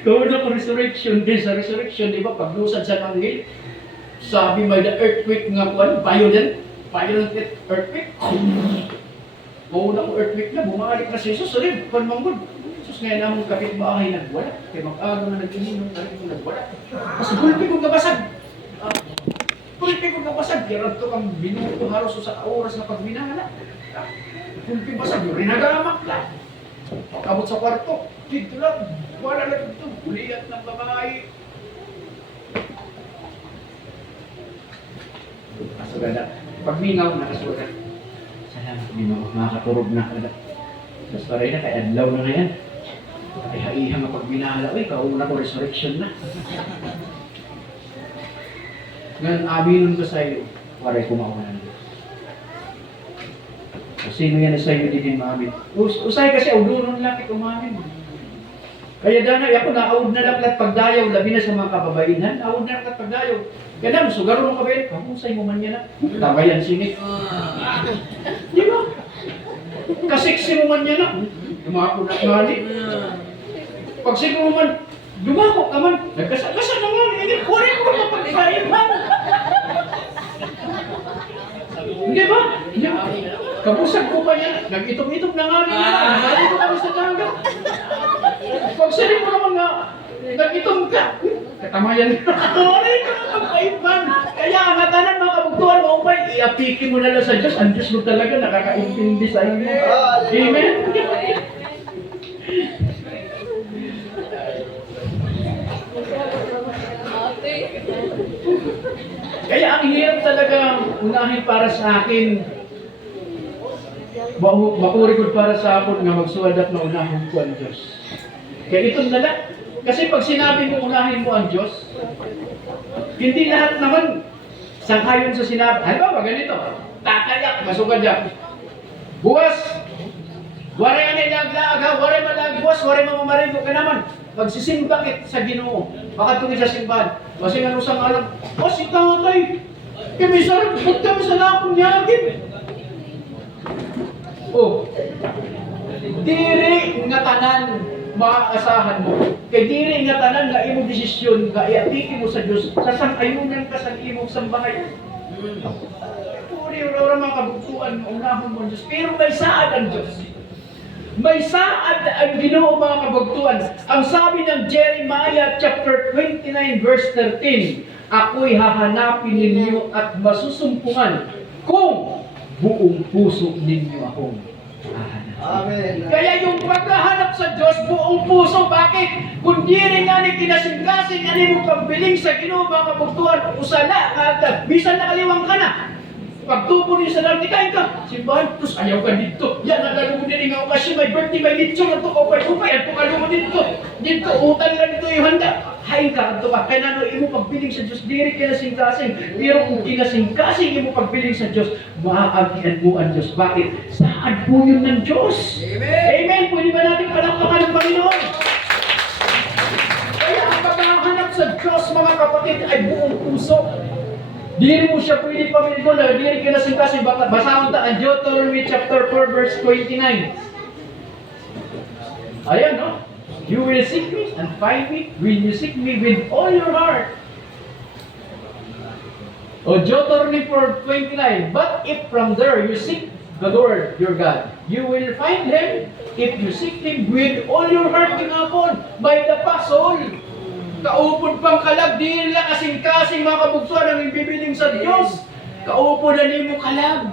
kahuna ko resurrection din sa resurrection, di ba? Paglusad sa anghel, sabi may the earthquake nga kuan, violent earthquake. Kahuna ko earthquake na, bumalik na si Jesus, sabi, kuan manggod. Jesus ngayon namang kapitbahay nagwala, kaya mag-agaw na nag-ininom na rin kung nagwala. Kasi gulpi kong nabasag. Gulpi kong nabasag, kaya ito kang binuto halos sa oras na pagminala. Gulpi basag, rinagamak lang. Pagkabot sa kwarto, dito lang, wala lang ito, buliat ng babae. Kasugada, pagmingaw, nakasugat. Salamat, Ginoo, makakaturog na kada. Sa story na, kaya adlaw na ngayon. Ay haiha nga pagminala, uy, kauna ko resurrection na. Ngayon, aminon ko sa iyo, waray kumauna na. Sino yan sa iyo din maamin? Usay kasi audunon lang umamin. Kaya danay ako naawd na laklat pagdayaw, labi na sa mga kababaihan, naawd na laklat pagdayaw. Kaya naman, sugaro mo kabayan, kamusay mo man yan na. Tabayan singit. Di ba? Kasiksi mo man yan na. Dumako na mali. Pag siguro man, dumako ka man. Nagkasakasa na nga, hindi kore ko mapagpain man. Di ba? Di ba? Kabusag ko pa niya, nag-itom-itom na nga niya, nahali ko kami sa dagat. Pag sali mo naman nga, nag-itom ka, katamayan ka. Nahali ka na pagkaiban. Kaya ang hatanan mga kabugtuhan mo, iapikin mo na lang sa Diyos. Ang Diyos mo talaga nakakaintindi sa inyo. Amen? Kaya ang hirap talaga unahin para sa akin. Makurikod para sa akin nga magsuwadak na unahin ko ang Diyos. Kaya itong dala. Kasi pag sinabi mo unahin mo ang Diyos, hindi lahat naman sanghayon sa sinabi. Halimbawa, ganito. Takayak, masugad yan. Buwas. Waray anay laglaag, waray malagbuwas, waray mamamarigo ka naman. Magsisimbakit sa Ginoo. Makatungin sa simbahan. Kasi nga nung alam, si tatay, kami sarap, ba't kami sa lakong niyagin? Oh, diri nga nga tanan maaasahan mo. Kay dili nga tanan nga imong desisyon nga iatiki mo sa Dios, sasang-ayunan ka sa imong sambahay. Puri ora mga kabugtuan mo unahon mo ang Diyos. Pero may saad ang Diyos. May saad ang Ginoo mga kabugtuan. Ang sabi ng Jeremiah chapter 29 verse 13, ako'y hahanapin ninyo at masusumpungan kung buong puso ninyo akong hahanapin. Amen. Kaya yung paghahanap sa Diyos, buong puso, bakit? Kung di rin nga ni kinasing-kasing, ano mo pagbiling sa Ginoo mga kabugtuan, usala, kagad, bisan nakaliwang ka na. Pagtubo rin sa dati, kain ka. Simbahan, tapos ayaw ka dito. Yan, nagano mo din nga okasyon, may birthday, may litsyon, ito, upay-upay, at pukalo mo dito. Dito, utang lang dito yung handa. Hain ka, ito ka. Kaya nano, imo pagbiling sa Diyos, di rin kinasing-kasing. Pero kung kinasing-kasing, imo pagbiling sa Diyos, maaagihan mo ang Diyos. Bakit? Saan po yun ng Diyos? Amen. Amen! Pwede ba natin palakpakan ng Panginoon? Kaya ang paghahanap sa Diyos, mga kapatid, ay buong puso. Diri mo siya pwede pamilgon na diri kinasing-kasing basahon ta ang Deuteronomy chapter 4 verse 29. Ayan, no? You will seek me and find me when you seek me with all your heart. O Deuteronomy 4:29. But if from there you seek the Lord your God, you will find Him if you seek Him with all your heart. Kinapon by the pasol. Kaupod pang kalag, di nila kasing-kasing mga kabugtuan ang ibibiling sa Diyos. Kaupod na mo kalag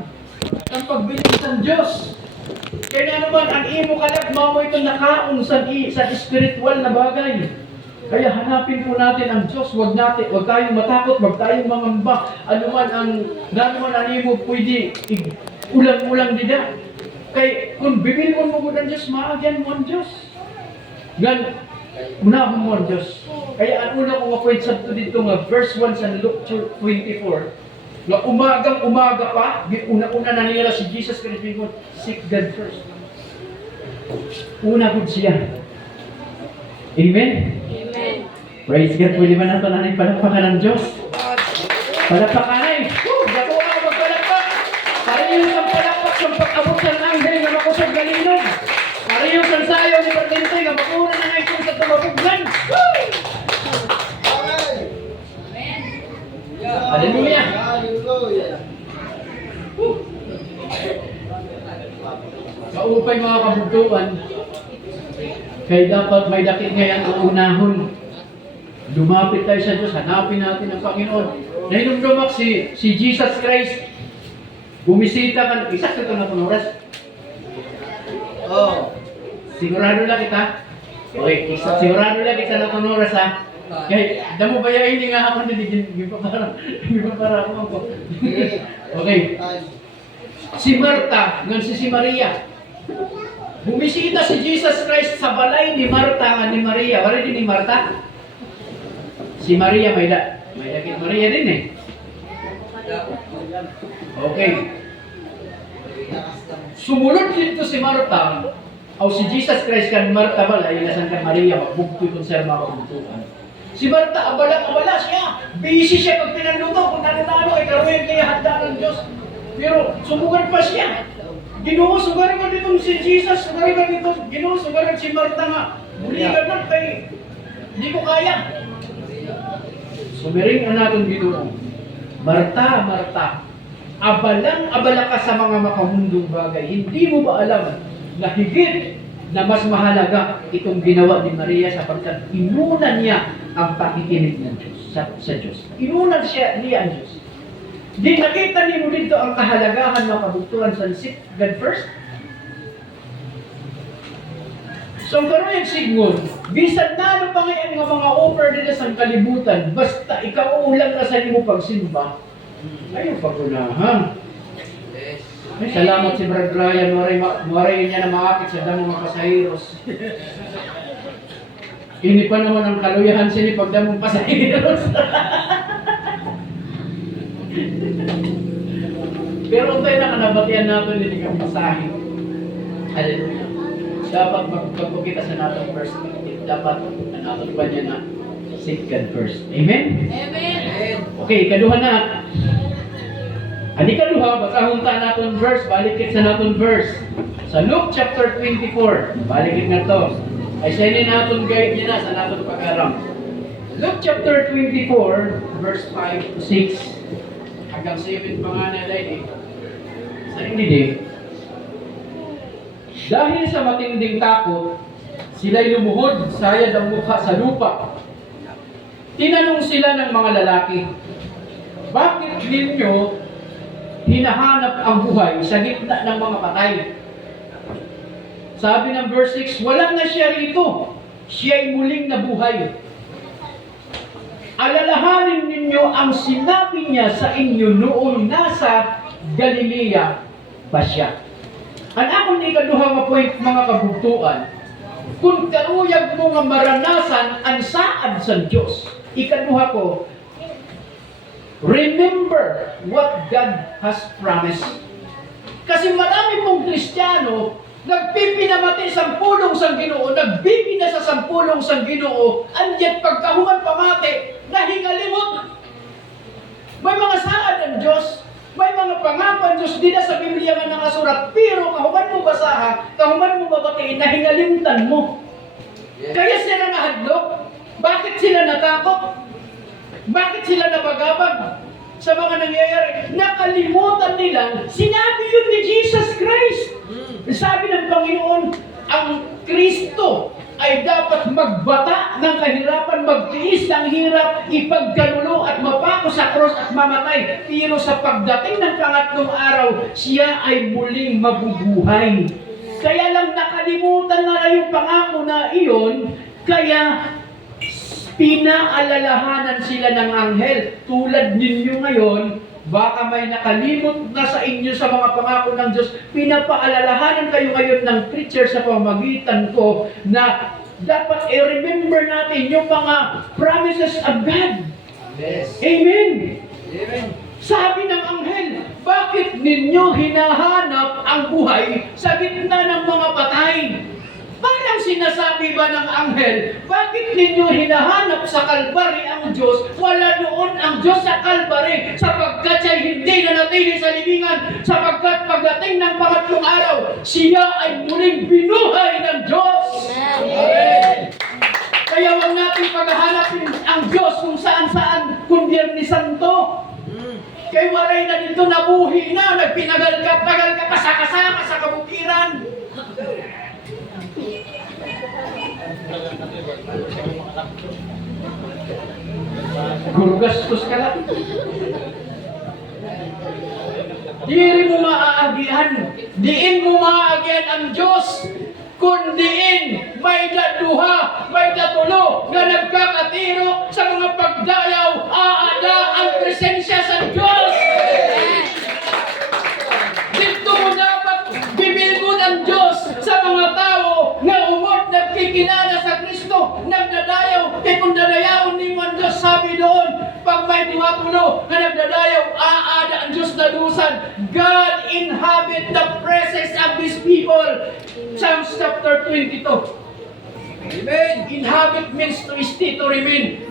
ang pagbiling sa Diyos. Kaya naman, ang imo kalag, mamo ito nakaon sa spiritual na bagay. Kaya hanapin po natin ang Diyos. Huwag tayong matakot, huwag tayong mangamba. Ano man ang imo pwede, ulang-ulang dida. Kaya kung bibilin mo ang Diyos, maagyan mo ang Diyos. Unahon mo ang Diyos. Kaya ang una kong ma-point sa dito nga, verse 1 sa Luke 24, na umaga pa, una-una na nila si Jesus Christ, seek God first. Una good siya. Amen? Amen. Praise God. Pwede ba natin natin palakpakan ng Diyos? Palakpakan ay! Dako ako magpalakpak! Parehong ang palakpak sa pag-abot ng anghel na makusog galinog. Parehong ang sayo ni Pagdente na makuna na ngayon sa tumapuglan. Amen. Hallelujah! Hallelujah. Kaupay mga kabugtuan, kaya dapat may dakit ngayon ang unahon. Lumapit tayo sa Diyos, hanapin natin ang Panginoon. Nainumdumak si Jesus Christ, bumisita ka, isa ka na itong oras. Oh. Sigurado lang kita. Okay, sigurado lang kita na itong oras ha. Kaya, damo ba yung hindi nga ako na di ba para ako. Okay. Si Marta, ngan si Maria. Bumisita si Jesus Christ sa balay ni Marta at ni Maria. Wala din ni Marta? Si Maria may dakit Maria din eh. Okay. Sumunod dito si Marta o si Jesus Christ kan Marta balay nasan kan Maria magbugto itong sir mga kabugtuan. Si Marta abala siya. Busy siya pag pinanluto kung nanalo ay karoon kaya handa ng Diyos. Pero sumugan pa siya. Ginoo, sugaran ka dito si Jesus, sugaran ka dito, Ginoo, sugaran si Marta nga. Buligan na kay, hindi ko kaya. Sumiring na natin Ginoo. Marta, abala ka sa mga makamundong bagay. Hindi mo ba alam na higit na mas mahalaga itong ginawa ni Maria sapagkat inunan niya ang pakikinig ng Diyos, sa Diyos. Inunan niya ang Diyos. Di nakita niyo dito ang kahalagahan ng kabugtuhan sa seek God first? So ang karoon sigmon, bisan na ano pa ngayon nga mga offer nila sa kalibutan, basta ikaw ulang ka sa imo pagsimba, ayaw pagunahan. Ay, salamat si Brad Ryan, maray niya na makakit sa damong mga pasahiros. Ini pa naman ang kaluyahan sini pag damong pasahiros. Pero tayo na kanabatian natin din ang mensahe. Hallelujah. Dapat magpagpagkita sa natin perspective. Dapat natin pa niya na seek God first. Amen? Amen. Okay, kaduha na. Ani kaduha, basahon ta natin verse, balikit sa natin verse. Sa Luke chapter 24, balikin na to. Ay sinin natin guide niya na sa natin pag-aram. Luke chapter 24, verse 5 to 6. Hanggang 7 pa nga na eh. Sa hindi dahil sa matinding takot, sila'y lumuhod, sayad ang mukha sa lupa. Tinanong sila ng mga lalaki, bakit ninyo hinahanap ang buhay sa gitna ng mga patay? Sabi ng verse 6, wala na siya rito. Siya'y muling nabuhay. Alalahanin ninyo ang sinabi niya sa inyo noong nasa Galilea pa siya. Ang akong ikaduha nga point, mga kabugtuan, kung karuyag mo nga maranasan ang saad sa Diyos, ikaduha ko, remember what God has promised. Kasi marami pong Kristiyano, nagpipinamati sa pulong sang Ginoo, nagbibina sa sampulong sang Ginoo, andyan pagkahuman pamati, nahingalimot. May mga saad ang Diyos, may mga pangapan Diyos din sa Biblia nga nakasurat, pero kahuman mo basaha, kahuman mo babatiin, nahingalimtan mo. Kaya sila nahadlok. Bakit sila natakot? Bakit sila nabagabag sa mga nangyayari? Nakalimutan nila, sinabi yun ni Jesus Christ. Sabi ng Panginoon, ang Kristo ay dapat magbata ng kahirapan, magtiis ng hirap, ipagkanulo at mapako sa cross at mamatay. Pero sa pagdating ng pangatlong araw, siya ay muling mabubuhay. Kaya lang nakalimutan na yung pangako na iyon, kaya pinaalalahanan sila ng anghel. Tulad ninyo ngayon, baka may nakalimot na sa inyo sa mga pangako ng Diyos, pinapaalalahanan kayo ngayon ng preacher sa pamagitan ko na dapat i-remember natin yung mga promises of God. Yes. Amen! Amen. Sabi ng anghel, bakit ninyo hinahanap ang buhay sa gitna ng mga patay? Parang sinasabi ba ng anghel, bakit ninyo hinahanap sa Kalbari ang Diyos? Wala noon ang Diyos sa Kalbari, sapagkat siya'y hindi nanatili sa libingan, sapagkat pagdating ng pangatlong araw, siya ay muling binuhay ng Diyos. Amen. Kaya huwag natin paghahanapin ang Diyos kung saan-saan, kung Biyernes Santo. Kay waray na dito nabuhi na, nagpinagal ka, kasakasama sa kabukiran. Gurgastos ka lang. Diin mo maaagian. Diin mo maaagian ang Diyos. Kung diin may daduha, may datulo na nagkakatiro sa mga pagdayaw, aada ang presensya sa Diyos. Dito mo dapat bibilgon ang Diyos sa mga tao na umot nagkikilala sa Kristo, nagdadayaw. Kaya kung dadayaw ni mo ang Diyos, sabi doon, pag may duwatulo na nagdadayaw, aada ang Diyos na dusan. God inhabit the presence of His people. Psalms chapter 22. Amen. Inhabit means to stay, to remain.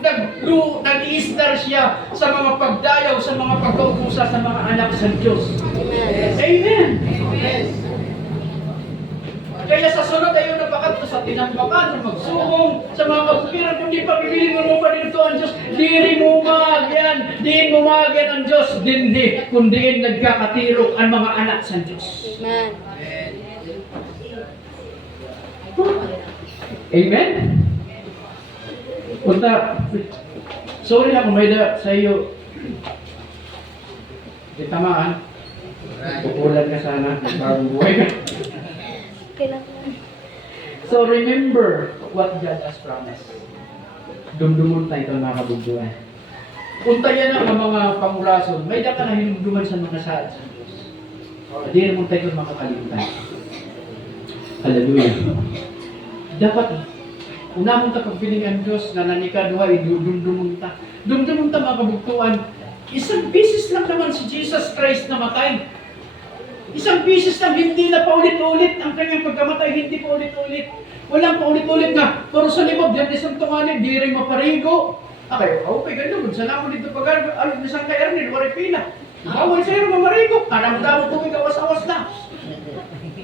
Nag-i-star siya sa mga pagdayaw, sa mga pagkaukusa, sa mga anak sa Diyos. Amen. Amen. Kaya sa sunod ayaw na bakat sa tinambakan, sa magsukong, sa mga kabukiran, kung di pa bibili mo pa dito ang Diyos, diri mo magyan, diin mo magyan ang Diyos, dindi, kung diin nagkakatirok ang mga anak sa Diyos. Amen. Amen? Punta, sorry na kung may da sa iyo. Di tamaan. Pupulan ka sana, bagong buhay ka. So remember what God has promised. Dumdumun tayo itong mga kabugduan. Punta yan ang mga pangurason, may da ka na hinumduman sa mga saad sa Diyos. Hindi naman tayo itong makakalimutan. Hallelujah. Dapat, unahon ta pagpiling ang Diyos na nanika duha, dumdumun ta. Dumdumun ta mga kabugtuan. Isang beses lang naman si Jesus Christ namatay. Isang beses lang, hindi na paulit-ulit ang kanyang pagkamatay, hindi paulit-ulit. Walang paulit-ulit na, pero sa limog, diyan isang tunganin, di rin maparigo. Okay, okay, ganun. Sana ako dito pag alam isang kay Ernil, wari pila. Bawal sa'yo mamarigo. Kadang-damo tubig awas-awas na.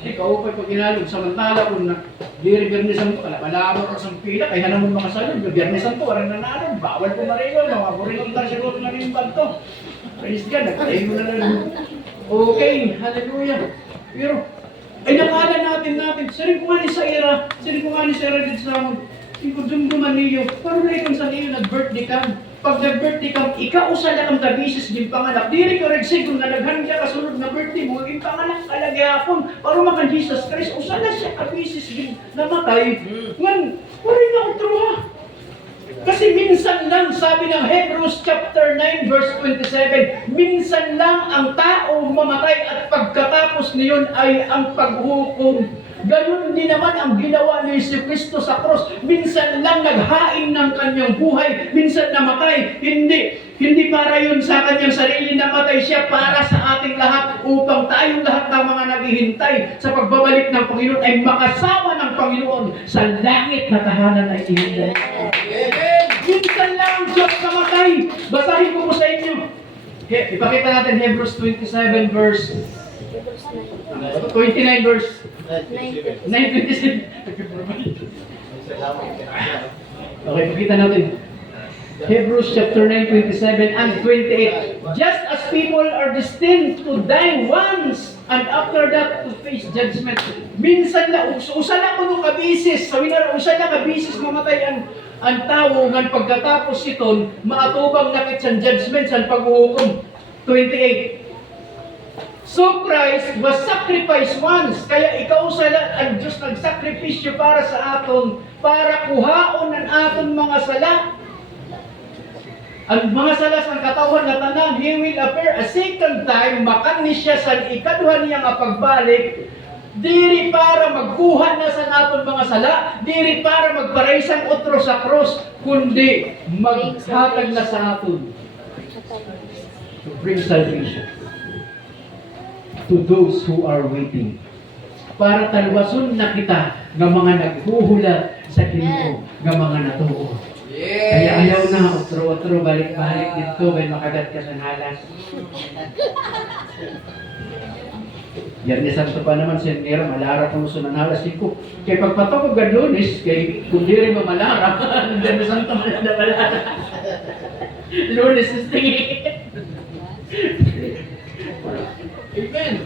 Ikaw pa pag inalog, samantala kung na diri Biyernesan ko, palabor ka sa pila, kaya naman makasalog, Biyernesan ko, walang nanalo, bawal po na rin yun, mawaburin lang siguro na rin yung banto. Praise God, nagkain mo na lang. Okay, hallelujah. Pero, ay nakala natin, sirin ko nga ni Saira dito sa amon, ikudumduman niyo, parang na ikon sa niyo, nag-birthday ka. Pag nag-birthday ka, ikaw usala kang kabisis din panganak. Diri ka regsig kung nalaghan ka kasunod na birthday mo, yung panganak kalagayapon, para makan Jesus Christ, usala siya kabisis din namatay. Ngan, wala na utro ha. Kasi minsan lang, sabi ng Hebrews chapter 9 verse 27, minsan lang ang tao mamatay at pagkatapos niyon ay ang paghukom. Ganun din naman ang ginawa ni Jesucristo sa cross. Minsan lang naghain ng kanyang buhay, minsan namatay. Hindi para yun sa kanyang sarili, namatay siya para sa ating lahat upang tayong lahat ng mga naghihintay sa pagbabalik ng Panginoon ay makasama ng Panginoon sa langit na tahanan ay ihinday. Minsan lang ang Diyos namatay. Basahin ko po sa inyo. Ipakita natin Hebrews 27 verse 29 verse 9:27. Okay, pakita natin. Hebrews chapter 9:27 and 28. Just as people are destined to die once and after that to face judgment. Minsan na, usala ko nung kabisis, sabi na, usala kabisis mamatay ang tao ngan pagkatapos iton, maatubang nakit sa judgment sa paghuhukom. 28. So Christ was sacrificed once, kaya ikaw sala ang Diyos nagsakripisyo para sa aton, para kuhaon ang aton mga sala. Ang mga sala sa katawan na tanan, He will appear a second time, makan ni siya sa ikaduha niya nga pagbalik, diri para magkuha na sa aton mga sala, diri para magparaysang otro sa cross, kundi maghatag na sa aton to bring salvation to those who are waiting. Para talwason na kita ng mga naghuhula sa Ginoo, ng mga natuo. Kaya ayaw na, otro-otro, balik-balik dito, may makagat ka sa halas. Yan ni Santo pa naman, Senera, malara kung gusto ng halas ko. Kaya pagpatok ko Lunes, kay kung di rin mamalara, yan ni Santo malara. Lunes is tingin. Amen.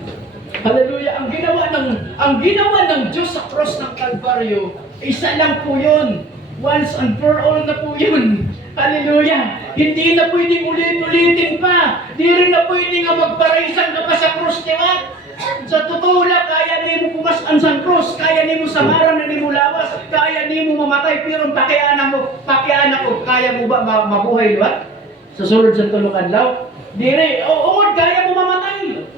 Hallelujah. Ang ginawa ng Diyos sa cross ng Kalbaryo, isa lang po 'yun. Once and for all na po 'yun. Hallelujah. Hindi na pwedeng ulit-ulitin pa. Di rin na pwedeng magparaisan ka pa sa cross, diba? Sa totoo lang, kaya ni mo pumasan sa cross, kaya ni mo samaran na ni mo lawas, kaya ni mo mamatay, pero pakianak ko, kaya mo ba mabuhay, diba? Sa sulod sa tulungan law. Di rin, kaya mo mamatay.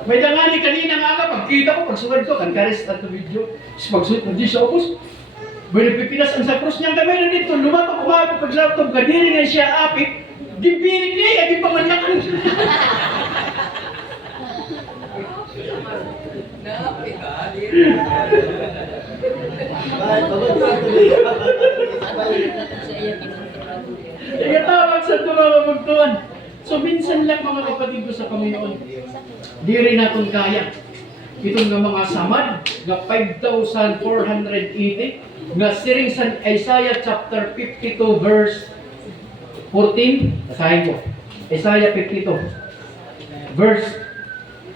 May dangani kanina nga ka, pagkita ko, pagsuwad ko, kankares at video. Pagsuwad ko, di sa ubos. May nagpipilas ang sa krus niyang kamay na dito. Lumato, kumapit, pagsalaptog, kadiri nga siya apit. Dimpinig niya, di pamanyakan. Kaya tawag sa tumamagtuan. So minsan lang mga kapatid ko sa Panginoon, di rin natin kaya. Itong nga mga samad, nga 5,480, nga siring sa Isaiah chapter 52 verse 14, basahin ko. Isaiah 52 verse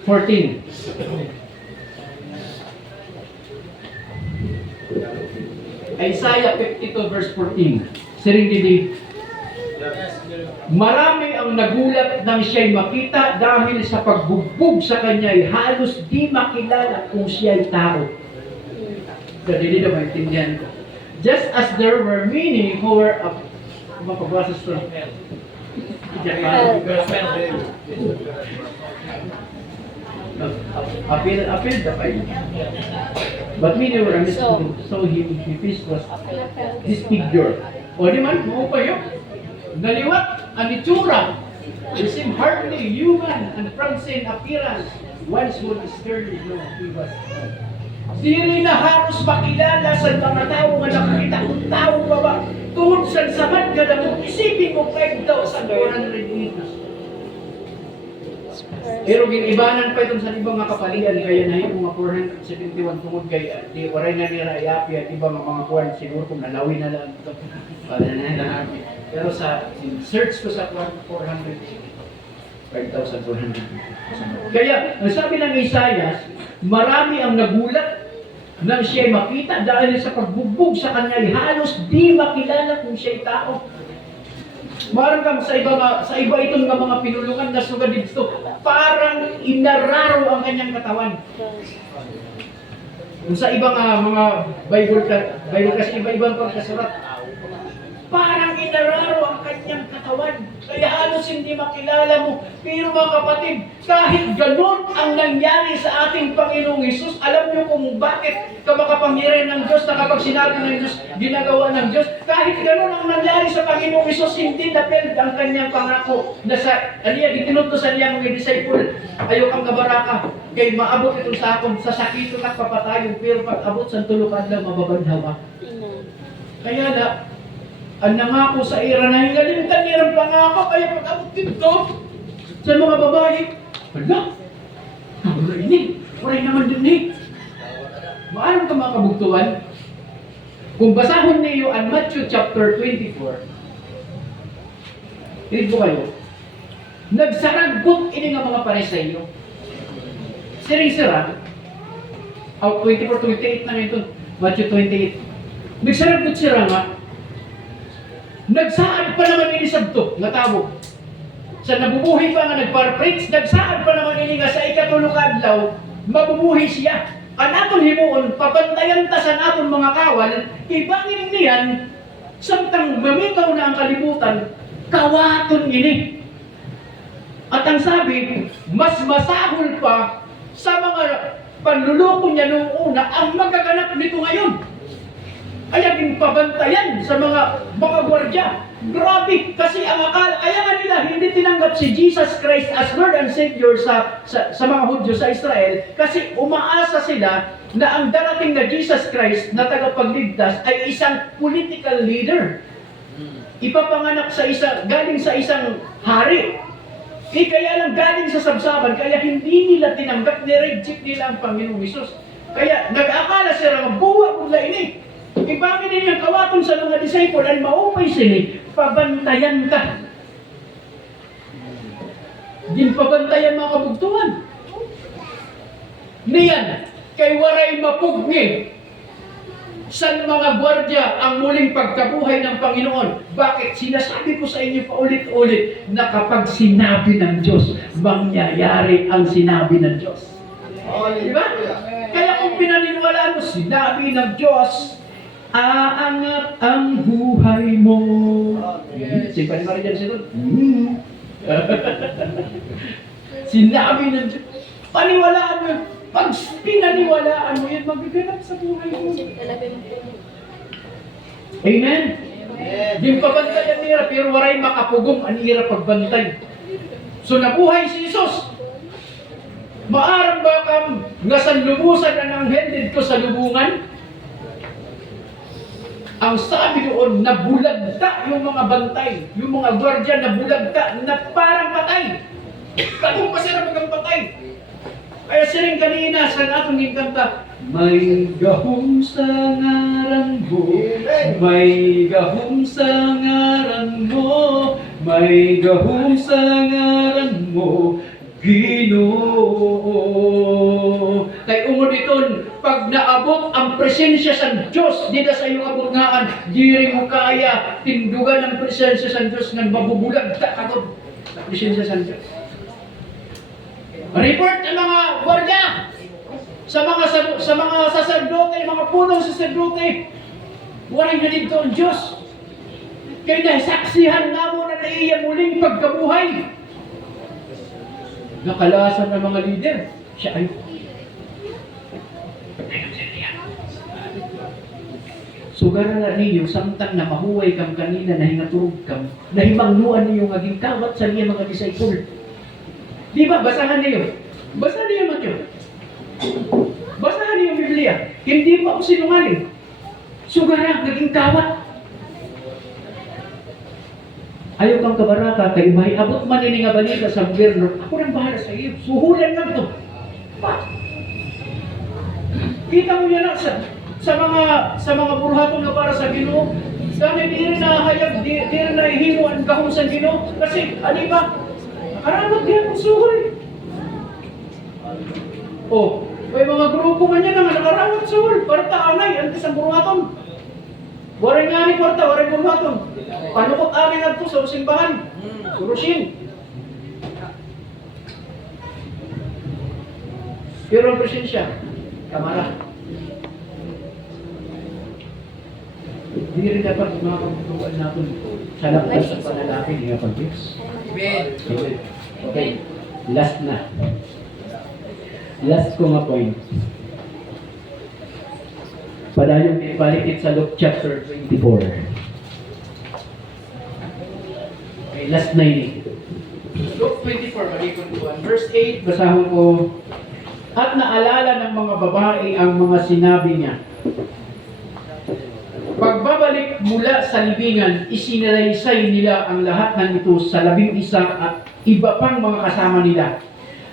14. Isaiah 52 verse 14. Siring didi. Marami ang nagulat nang siya'y makita dahil sa pagbugbog sa kanya'y halos di makilala kung siya'y tao. So, hindi na maintindihan ko. Just as there were many who were mapabasa sa appeal the fight. But many were mistaken, so his face was disfigured. O di man, mo pa yun. Naliwat ang itsura. He seemed hardly human and francine appearance. Once would scarcely know he was dead. Dili na halos makilala sa mga tao nga nakakita kung tao ba ba. Tungod sa samad ka na mo, isipin mo 5,400 liters. Pero ginibanan pa itong sa ibang mga kapalian, kaya na yung mga 471 tungod kay di waray na nila iapi at iba mga kuwan, siguro kung nalawi na lang ito. Para na lang. Pero sa search ko sa kuwan, 5,400. Kaya, ang sabi ng Isaias, marami ang nagulat nang siya'y makita dahil sa pagbugbog sa kanya, halos di makilala kung siya'y tao. Marang kang sa iba itong mga pinulungan na sugad dito, parang inararo ang kanyang katawan. Kung sa ibang mga Bible kasi iba-ibang pagkasurat, parang inararo ang kanyang katawan. Kaya halos hindi makilala mo. Pero mga kapatid, kahit ganun ang nangyari sa ating Panginoong Hesus, alam niyo kung bakit kamakapangyarihan ng Diyos na kapag sinabi ng Diyos, ginagawa ng Diyos. Kahit ganun ang nangyari sa Panginoong Hesus, hindi na-failed ang kanyang pangako na sa itinutusan niya mga disciple, ayaw kang kabaraka, kay maabot itong sakon, sa sakito at papatayon, pero pag abot sa tulukan lang, mababandhaw. Kaya na, ang nangako sa ira na hingalimtan niya ng pangako, kaya pag-abot dito sa mga babae, wala, wala ini, wala naman din eh. Maalam ka mga kabugtuan? Kung basahon niyo ang Matthew chapter 24, read ko kayo, nagsaragot ini nga mga Pariseo. Siring-sira, 24-28 na ito, Matthew 28. Nagsaragot sila nga, nagsaad pa naman ini sabto nga tawag. Sa nabubuhay pa nga nagparpreach, nagsaad pa naman ini nga sa ikatulong adlaw, mabubuhay siya. Ang atong himuon, papantayan ta sa atong mga kawal, ibangin niyan, samtang mamitaw na ang kalibutan, kawaton ini. At ang sabi, mas masahol pa sa mga panluloko niya noong una ang magaganap nito ngayon. Kaya pabantayan sa mga gwardiya. Grabe, kasi ang akala, kaya nga nila hindi tinanggap si Jesus Christ as Lord and Savior sa mga Hudyo sa Israel kasi umaasa sila na ang darating na Jesus Christ na tagapagligtas ay isang political leader. Ipapanganak galing sa isang hari. Kaya lang galing sa sabsaban, kaya hindi nila tinanggap, nireject nila ang Panginoong Hesus. Kaya nag-akala sila nga buwa mula ini. Ibangin niya kawaton sa mga disciple ay maupay sila, pabantayan ka. Din pabantayan mga kabugtuan. Niyan, kay waray mapugni sa mga gwardya ang muling pagkabuhay ng Panginoon. Bakit? Sinasabi ko sa inyo paulit-ulit na kapag sinabi ng Diyos, mangyayari ang sinabi ng Diyos. Diba? Kaya kung pinaniniwalaan mo, sinabi ng Diyos, aangat ang buhay mo. Simpan mo rin dyan sila. Sinabi ng Diyos. Paniwalaan mo. Pag pinaniwalaan mo yan, magaganap sa buhay mo. Amen? Yung pabantayan nila, pero waray makapugong, ang hirap pagbantay. So nabuhay si Jesus. Maaram ba kang nga lumusan na ng headed ko sa lubungan? Ang sabi doon, nabulagta yung mga bantay, yung mga gwardya, nabulagta, na parang patay. Kung pa sila magang patay. Kaya siring kanina sa atong kanta, may gahom sa ngaran mo, may gahom sa ngaran mo, may gahom sa ngaran mo, Ginoo. Kay umod iton, pag naabot ang presensya sa Diyos, di na sa iyong abungaan, di mo kaya tindugan ang presensya sa Diyos ng mabubulag ka kagod sa presensya sa Diyos. Report ang mga gwardiya sa mga saserdote, mga punong saserdote. Waray na dito ang Diyos. Kaya nasaksihan na mo na naiya muling pagkabuhay. Nakalasan ng mga leader. Siya ay sugaran na ninyo, samtang na mahuway kam kanina, na hingaturog kam, na himangnuan niyo ngaging kawat sa niya mga disciple. Di ba? Basahan niyo. Basahan niyo Matthew. Basahan niyo yung Biblia. Hindi pa ako sinungaling. Sugaran, naging kawat. ayaw kang kabarata, kay may abot man ini nga balita sa gobyerno, ako nang bahala sa iyo. Suhulan lang to. Pa. Kita mo yan na sa mga burhaton na para sa Ginoo. Sana di rin nahayag, di rin nahihimo ang kahong sa Ginoo. Kasi, ano ba? Nakaramot diyan ang suhol. Oh, may mga grupo man yan na nakaramot suhol. Parta anay, ang isang burhaton. Waray nga ni Parta, waray burhaton. Panukot amin na ito sa simbahan. Surusin. Pero ang presensya, kamara. Hindi rin dapat mga pagtutuan natin sa lakas ng panalaki niya pag-fix. Okay. Last na. Last ko nga point. Padayong ipalikit sa Luke chapter 24. Okay, last na yun. Luke 24, malikot ko. Verse 8, basahon ko. At naalala ng mga babae ang mga sinabi niya. Pagbabalik mula sa libingan, isinalaysay nila ang lahat ng ito sa 11 at iba pang mga kasama nila.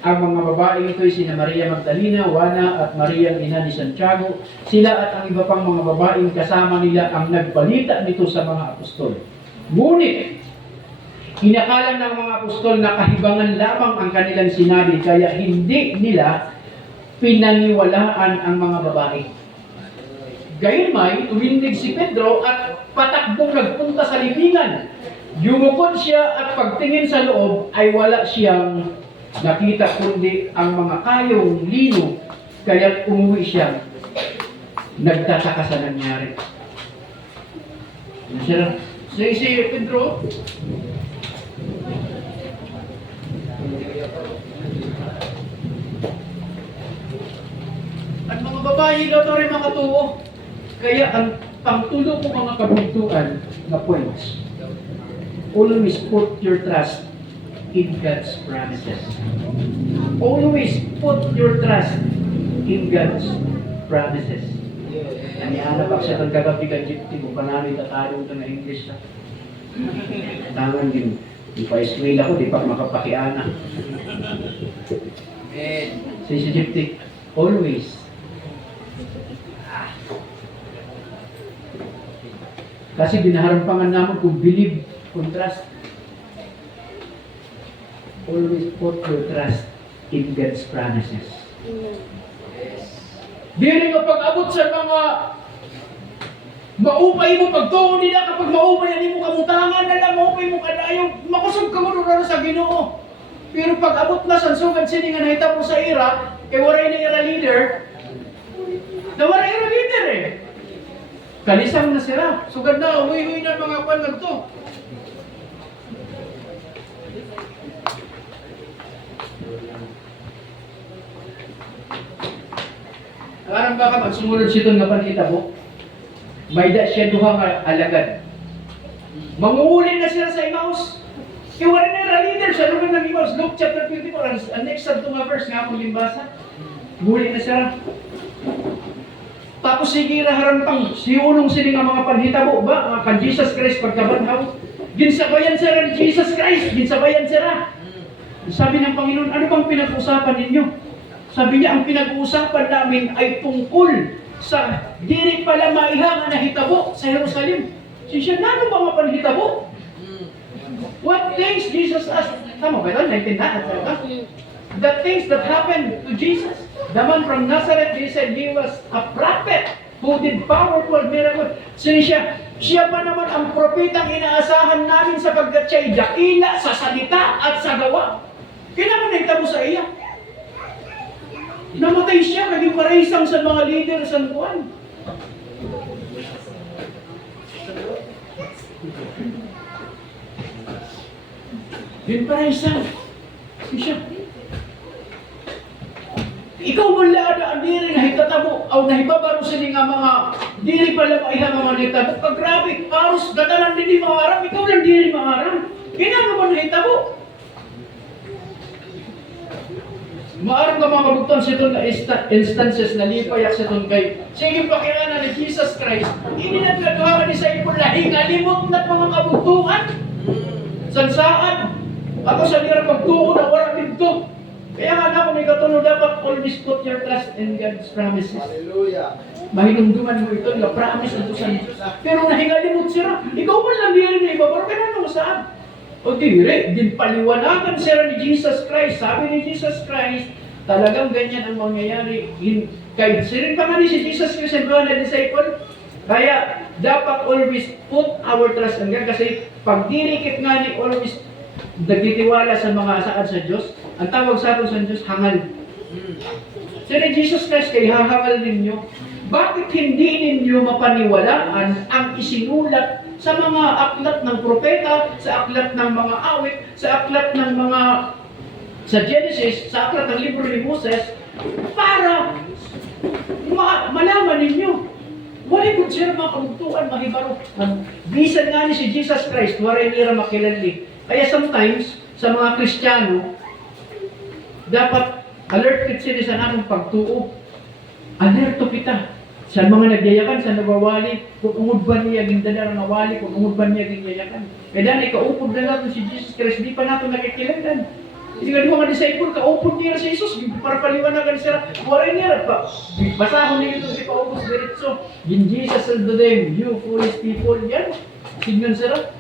Ang mga babae ito ay sina Maria Magdalena, Juana at Maria ang ina ni Santiago. Sila at ang iba pang mga babaeng kasama nila ang nagbalita nito sa mga apostol. Ngunit, inakala ng mga apostol na kahibangan lamang ang kanilang sinabi, kaya hindi nila pinaniwalaan ang mga babae. Gayunmay, tumindig si Pedro at patakbong nagpunta sa libingan. Yumukod siya at pagtingin sa loob ay wala siyang nakita kundi ang mga kayong lino, kaya't umuwi siya. Nagtataka sa nangyari. Si Pedro, at mga babae daw ito rin makatuo. Kaya ang pangtulo ko mga kabuntuan na points, always put your trust in God's promises. Always put your trust in God's promises. Anihanap ako sa pagkagabi ka gypsy mo, panami tatanong ito na English na. Tangan din, di pa eskwela ko, di pa makapakiana. Si gypsy, always. Kasi binaharampangan naman kung believe, kung trust. Always put your trust in God's promises. Di rin pag-abot sa mga maupay mo, pagtuon nila kapag maupay, hindi mo kamutangan na lang, maupay mo kadayo, makusog ka mo doon sa Ginoo. Pero pag-abot na sansugad sini nga nahita mo sa ira, kay waray na ira leader, na waray ira leader eh. Kalisang na sila. Sugad na, uwi-uwi na mga kwan nagto. Alam ba ka, magsumunod siya nga panita mo? May da siya duha nga alagad. Manguuli na sila sa Emmaus. Iwala na leader sa lugar ng Emmaus. Luke chapter 24, ang next sa nga verse nga akong limbasa. Muli na sila. Tapos sige harampang siulong sila nga mga panhitabo ba? Kan Jesus Christ pagkabanhaw. Ginsabayan sila ni Jesus Christ. Ginsabayan sila. Sabi ng Panginoon, ano bang pinag-usapan ninyo? Sabi niya, ang pinag-uusapan namin ay tungkol sa diri pala maihangan na hitabo sa Jerusalem. Siya, ano ba mga panhitabo? What things Jesus asked? Tama ba ito? Naintindihan natin. The things that happened to Jesus. The man from Nazareth, he said he was a prophet who did powerful miracles. Siya pa naman ang propetang inaasahan namin sapagkat siya'y dakila sa salita at sa gawa. Kinamanigta mo sa iya. Namatay siya, naging paraisang sa mga leader sa Juan. Yun paraisang. Siya. Ikaw mo laada ang diri nga hitatabo o nahibabaro sila nga mga diri pala maiha mga hitabo. Kagrabe, paros datalan din mga aram, ikaw lang diri mga aram. Kailan mo nahitabo? Maaram ka mga kabugton sa itong instances na lipayak sa itong kay sige pakiana ni Jesus Christ. Hindi na nagawa ka ni sa ipon lahing alimot na mga kabugtungan. Sansaan. Ako sa nira pagtuo na wala dito. Kaya nga na kung may katulog dapat always put your trust in God's promises. Hallelujah. Mahinumduman mo ito, yung promise na ito sa Diyos. Pero nahingalimot sila. Ikaw man lang diyan na iba, pero kailan mo saan? O dire, din paliwanagan sila ni Jesus Christ. Sabi ni Jesus Christ, talagang ganyan ang mangyayari. Kahit sirin pa nga ni si Jesus Christ and mga na-disciple, kaya dapat always put our trust in God. Kasi pag dirikit nga ni always nagtitiwala sa mga saan sa Diyos, ang tawag sa atin sa Diyos, hangal. So ni Jesus Christ, kay hahangal ninyo, bakit hindi ninyo mapaniwalaan ang isinulat sa mga aklat ng propeta, sa aklat ng mga awit, sa aklat ng mga sa Genesis, sa aklat ng libro ni Moses, para malaman ninyo. Wala kung sila mga kabugtuan, mahibaro. Bisan nga ni si Jesus Christ, waray nira makilali. Kaya sometimes, sa mga Kristiyano, dapat alert sila sa namang pagtuo. Alerto kita. Sa mga nagyayakan, sa nagwawali, kung ungod ba niya gindala na nawali, kung ungod ba niya ginyayakan. Kaya dahil kaupod na natin si Jesus Christ, di pa natin nakikilangan. Hindi ka di mga disciple, kaupod niya si Jesus, para paliwanagan sila, waray niya pa. Basahon niya ito si Paubos Diretso. In Jesus and to them, you foolish people, yan. Signan sila.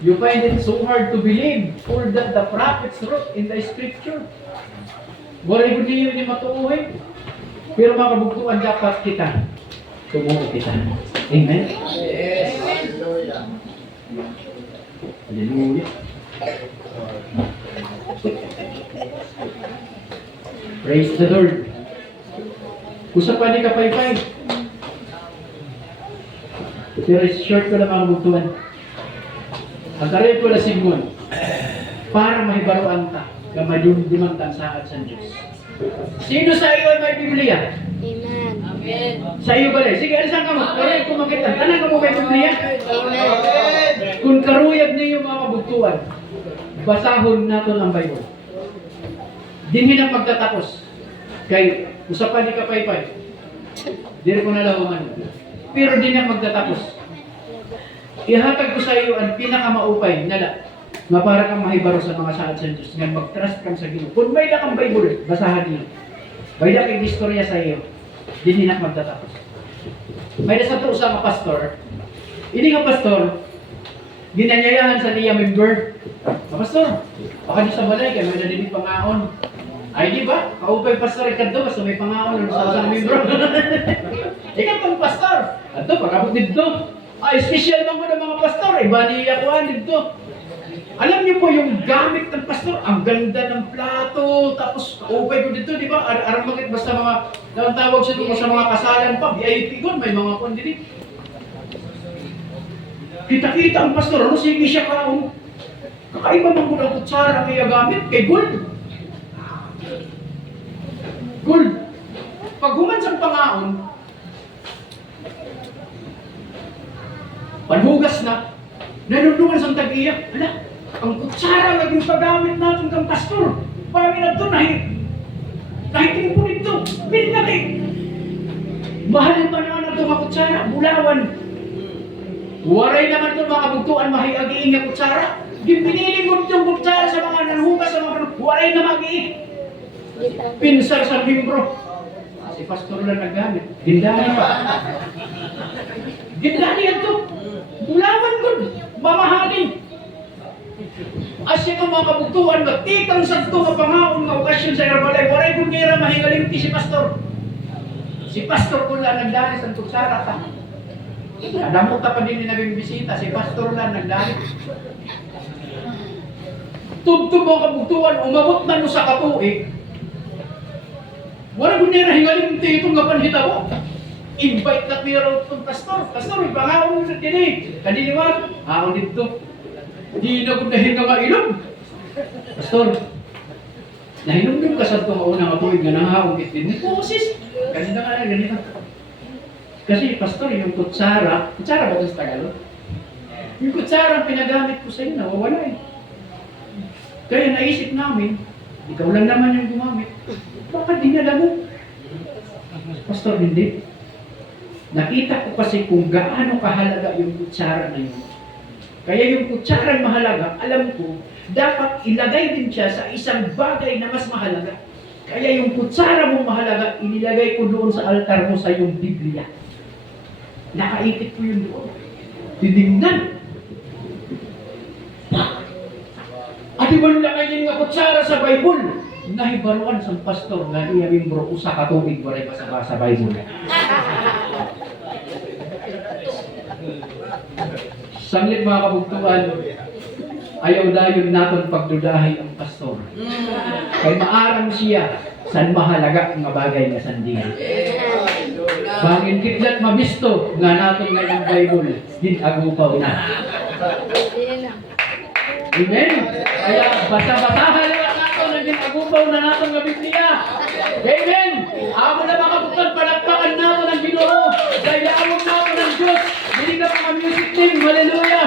You find it so hard to believe all that the prophets wrote in the scripture. Waray ko niyo yung matuuhin. Pero mga kabugtuan, dapat kita tumuo kita. Amen? Yes. Hallelujah. Hallelujah. Praise the Lord. Usa pa ni kapaypay. Pero short ko lang mga kabugtuan. Ang karir ko na Simon, para mahibaruan ka, kamadimang tansaan sa Diyos. Sino sa iyo ay may Biblia? Amen. Sa iyo ba rin? Sige, alisan ka mo. Karoy ko makita. Tanan ka mo may Biblia? Amen. Kung karuyag niyo mga kabugtuan, basahon nato ang Bible. Dinhi na pagtatapos. Kay usapan ni kapaypay. Dili ko nalawaman. Pero di na magtatapos. Ihatag ko sa iyo ang pinakamaupay na nga para kang mahibaro sa mga saad sa Diyos. Nga mag-trust kang sa Ginoo. Kung may kang Bible, basahan niyo. May kang istorya sa iyo. Di na magtatapos. May nasa to sa mga pastor. Ini nga pastor, ginanyayahan sa niya member. Pastor, baka niyo sa balay, kaya may nadinig pangaon. Ay, di ba? Kaupay pastor, ikado, basta may pangaon sa member. Ikaw pang pastor. Ato, pagkabot dito. Special man ko ng mga pastor. Iba niya kuhan dito. Alam niyo po yung gamit ng pastor, ang ganda ng plato, tapos kaupay ko dito, di ba? Aramakit basta mga, tawag siya doon sa mga kasalan pa, VIP ko, may mga kondili. Kita-kita ang pastor, ano sige siya kaon? Kakaiba man ko ng kutsara kaya gamit, kay gold. Gold. Pag human sa pangaon, panhugas na, nanunungan sa tag-iyak, ala, ang kutsara naging paggamit natin kang pastor. Pagin na ito, nahiting po nito, pinlaki. Mahal pa naman ito mga kutsara, bulawan. Waray naman ito mga kabugtuan, mahiagiing na kutsara. Pinili mo itong kutsara sa mga nanhugas, sa mga waray na magiing. Pinsar sa membro. Si pastor lang naggamit. Gindani pa. Gindani ito. Bulawan ko, mamahalin. Asya ka mga kabugtuan, matikang sagto nga pangaon nga okasyon sa Herbalay. Waray kung nira mahingalimti si pastor. Si pastor ko lang nagdanis ang kutsara ta. Nadamot pa din ni naging bisita, si pastor lang nagdanis. Tugtog mga kabugtuan, umabot na no sa katuig. Waray kung nira hingalimti itong nga panhita mo. Invite na pero itong pastor. Pastor, ipangaon mo sa tinig. Kaniliwag, ako dito. Di na ko nahinga nga ilog. Pastor, nahinom yung kasal ko mauna nga tuwig nga nangaong itin. Sis, ganito nga lang, ganito. Kasi pastor, yung kutsara ba ito sa Tagalog? Yung kutsara ang pinagamit ko sa iyo, nawawala eh. Kaya naisip namin, ikaw lang naman yung gumamit. Baka dinala mo. Pastor, hindi. Nakita ko kasi kung gaano kahalaga yung kutsara na yun. Kaya yung kutsarang mahalaga, alam ko, dapat ilagay din siya sa isang bagay na mas mahalaga. Kaya yung kutsara mong mahalaga, inilagay ko doon sa altar mo sa iyong Biblia. Nakaipit ko yun doon. Tinignan. At ibang lakay nga kutsara sa Bible. Nahibaruan sa pastor nga iya mimbro usa ka tubig walay masaba sa Bible. Sanglit mga kabugtuan, ayaw dayon naton pagdudahay ang pastor. Kay maarang siya san mahalaga nga bagay nga sandigan. Bangin kidlat mabisto nga naton nga ang Bible din agupaw na. Amen. Kaya basa-basahan lang naton ang din agupaw na naton nga Biblia. Amen. Amo na mga kabugtuan, palakpakan naton ang Ginoo. Dayawon naton ang Dios. Hindi ka mga music team. Hallelujah.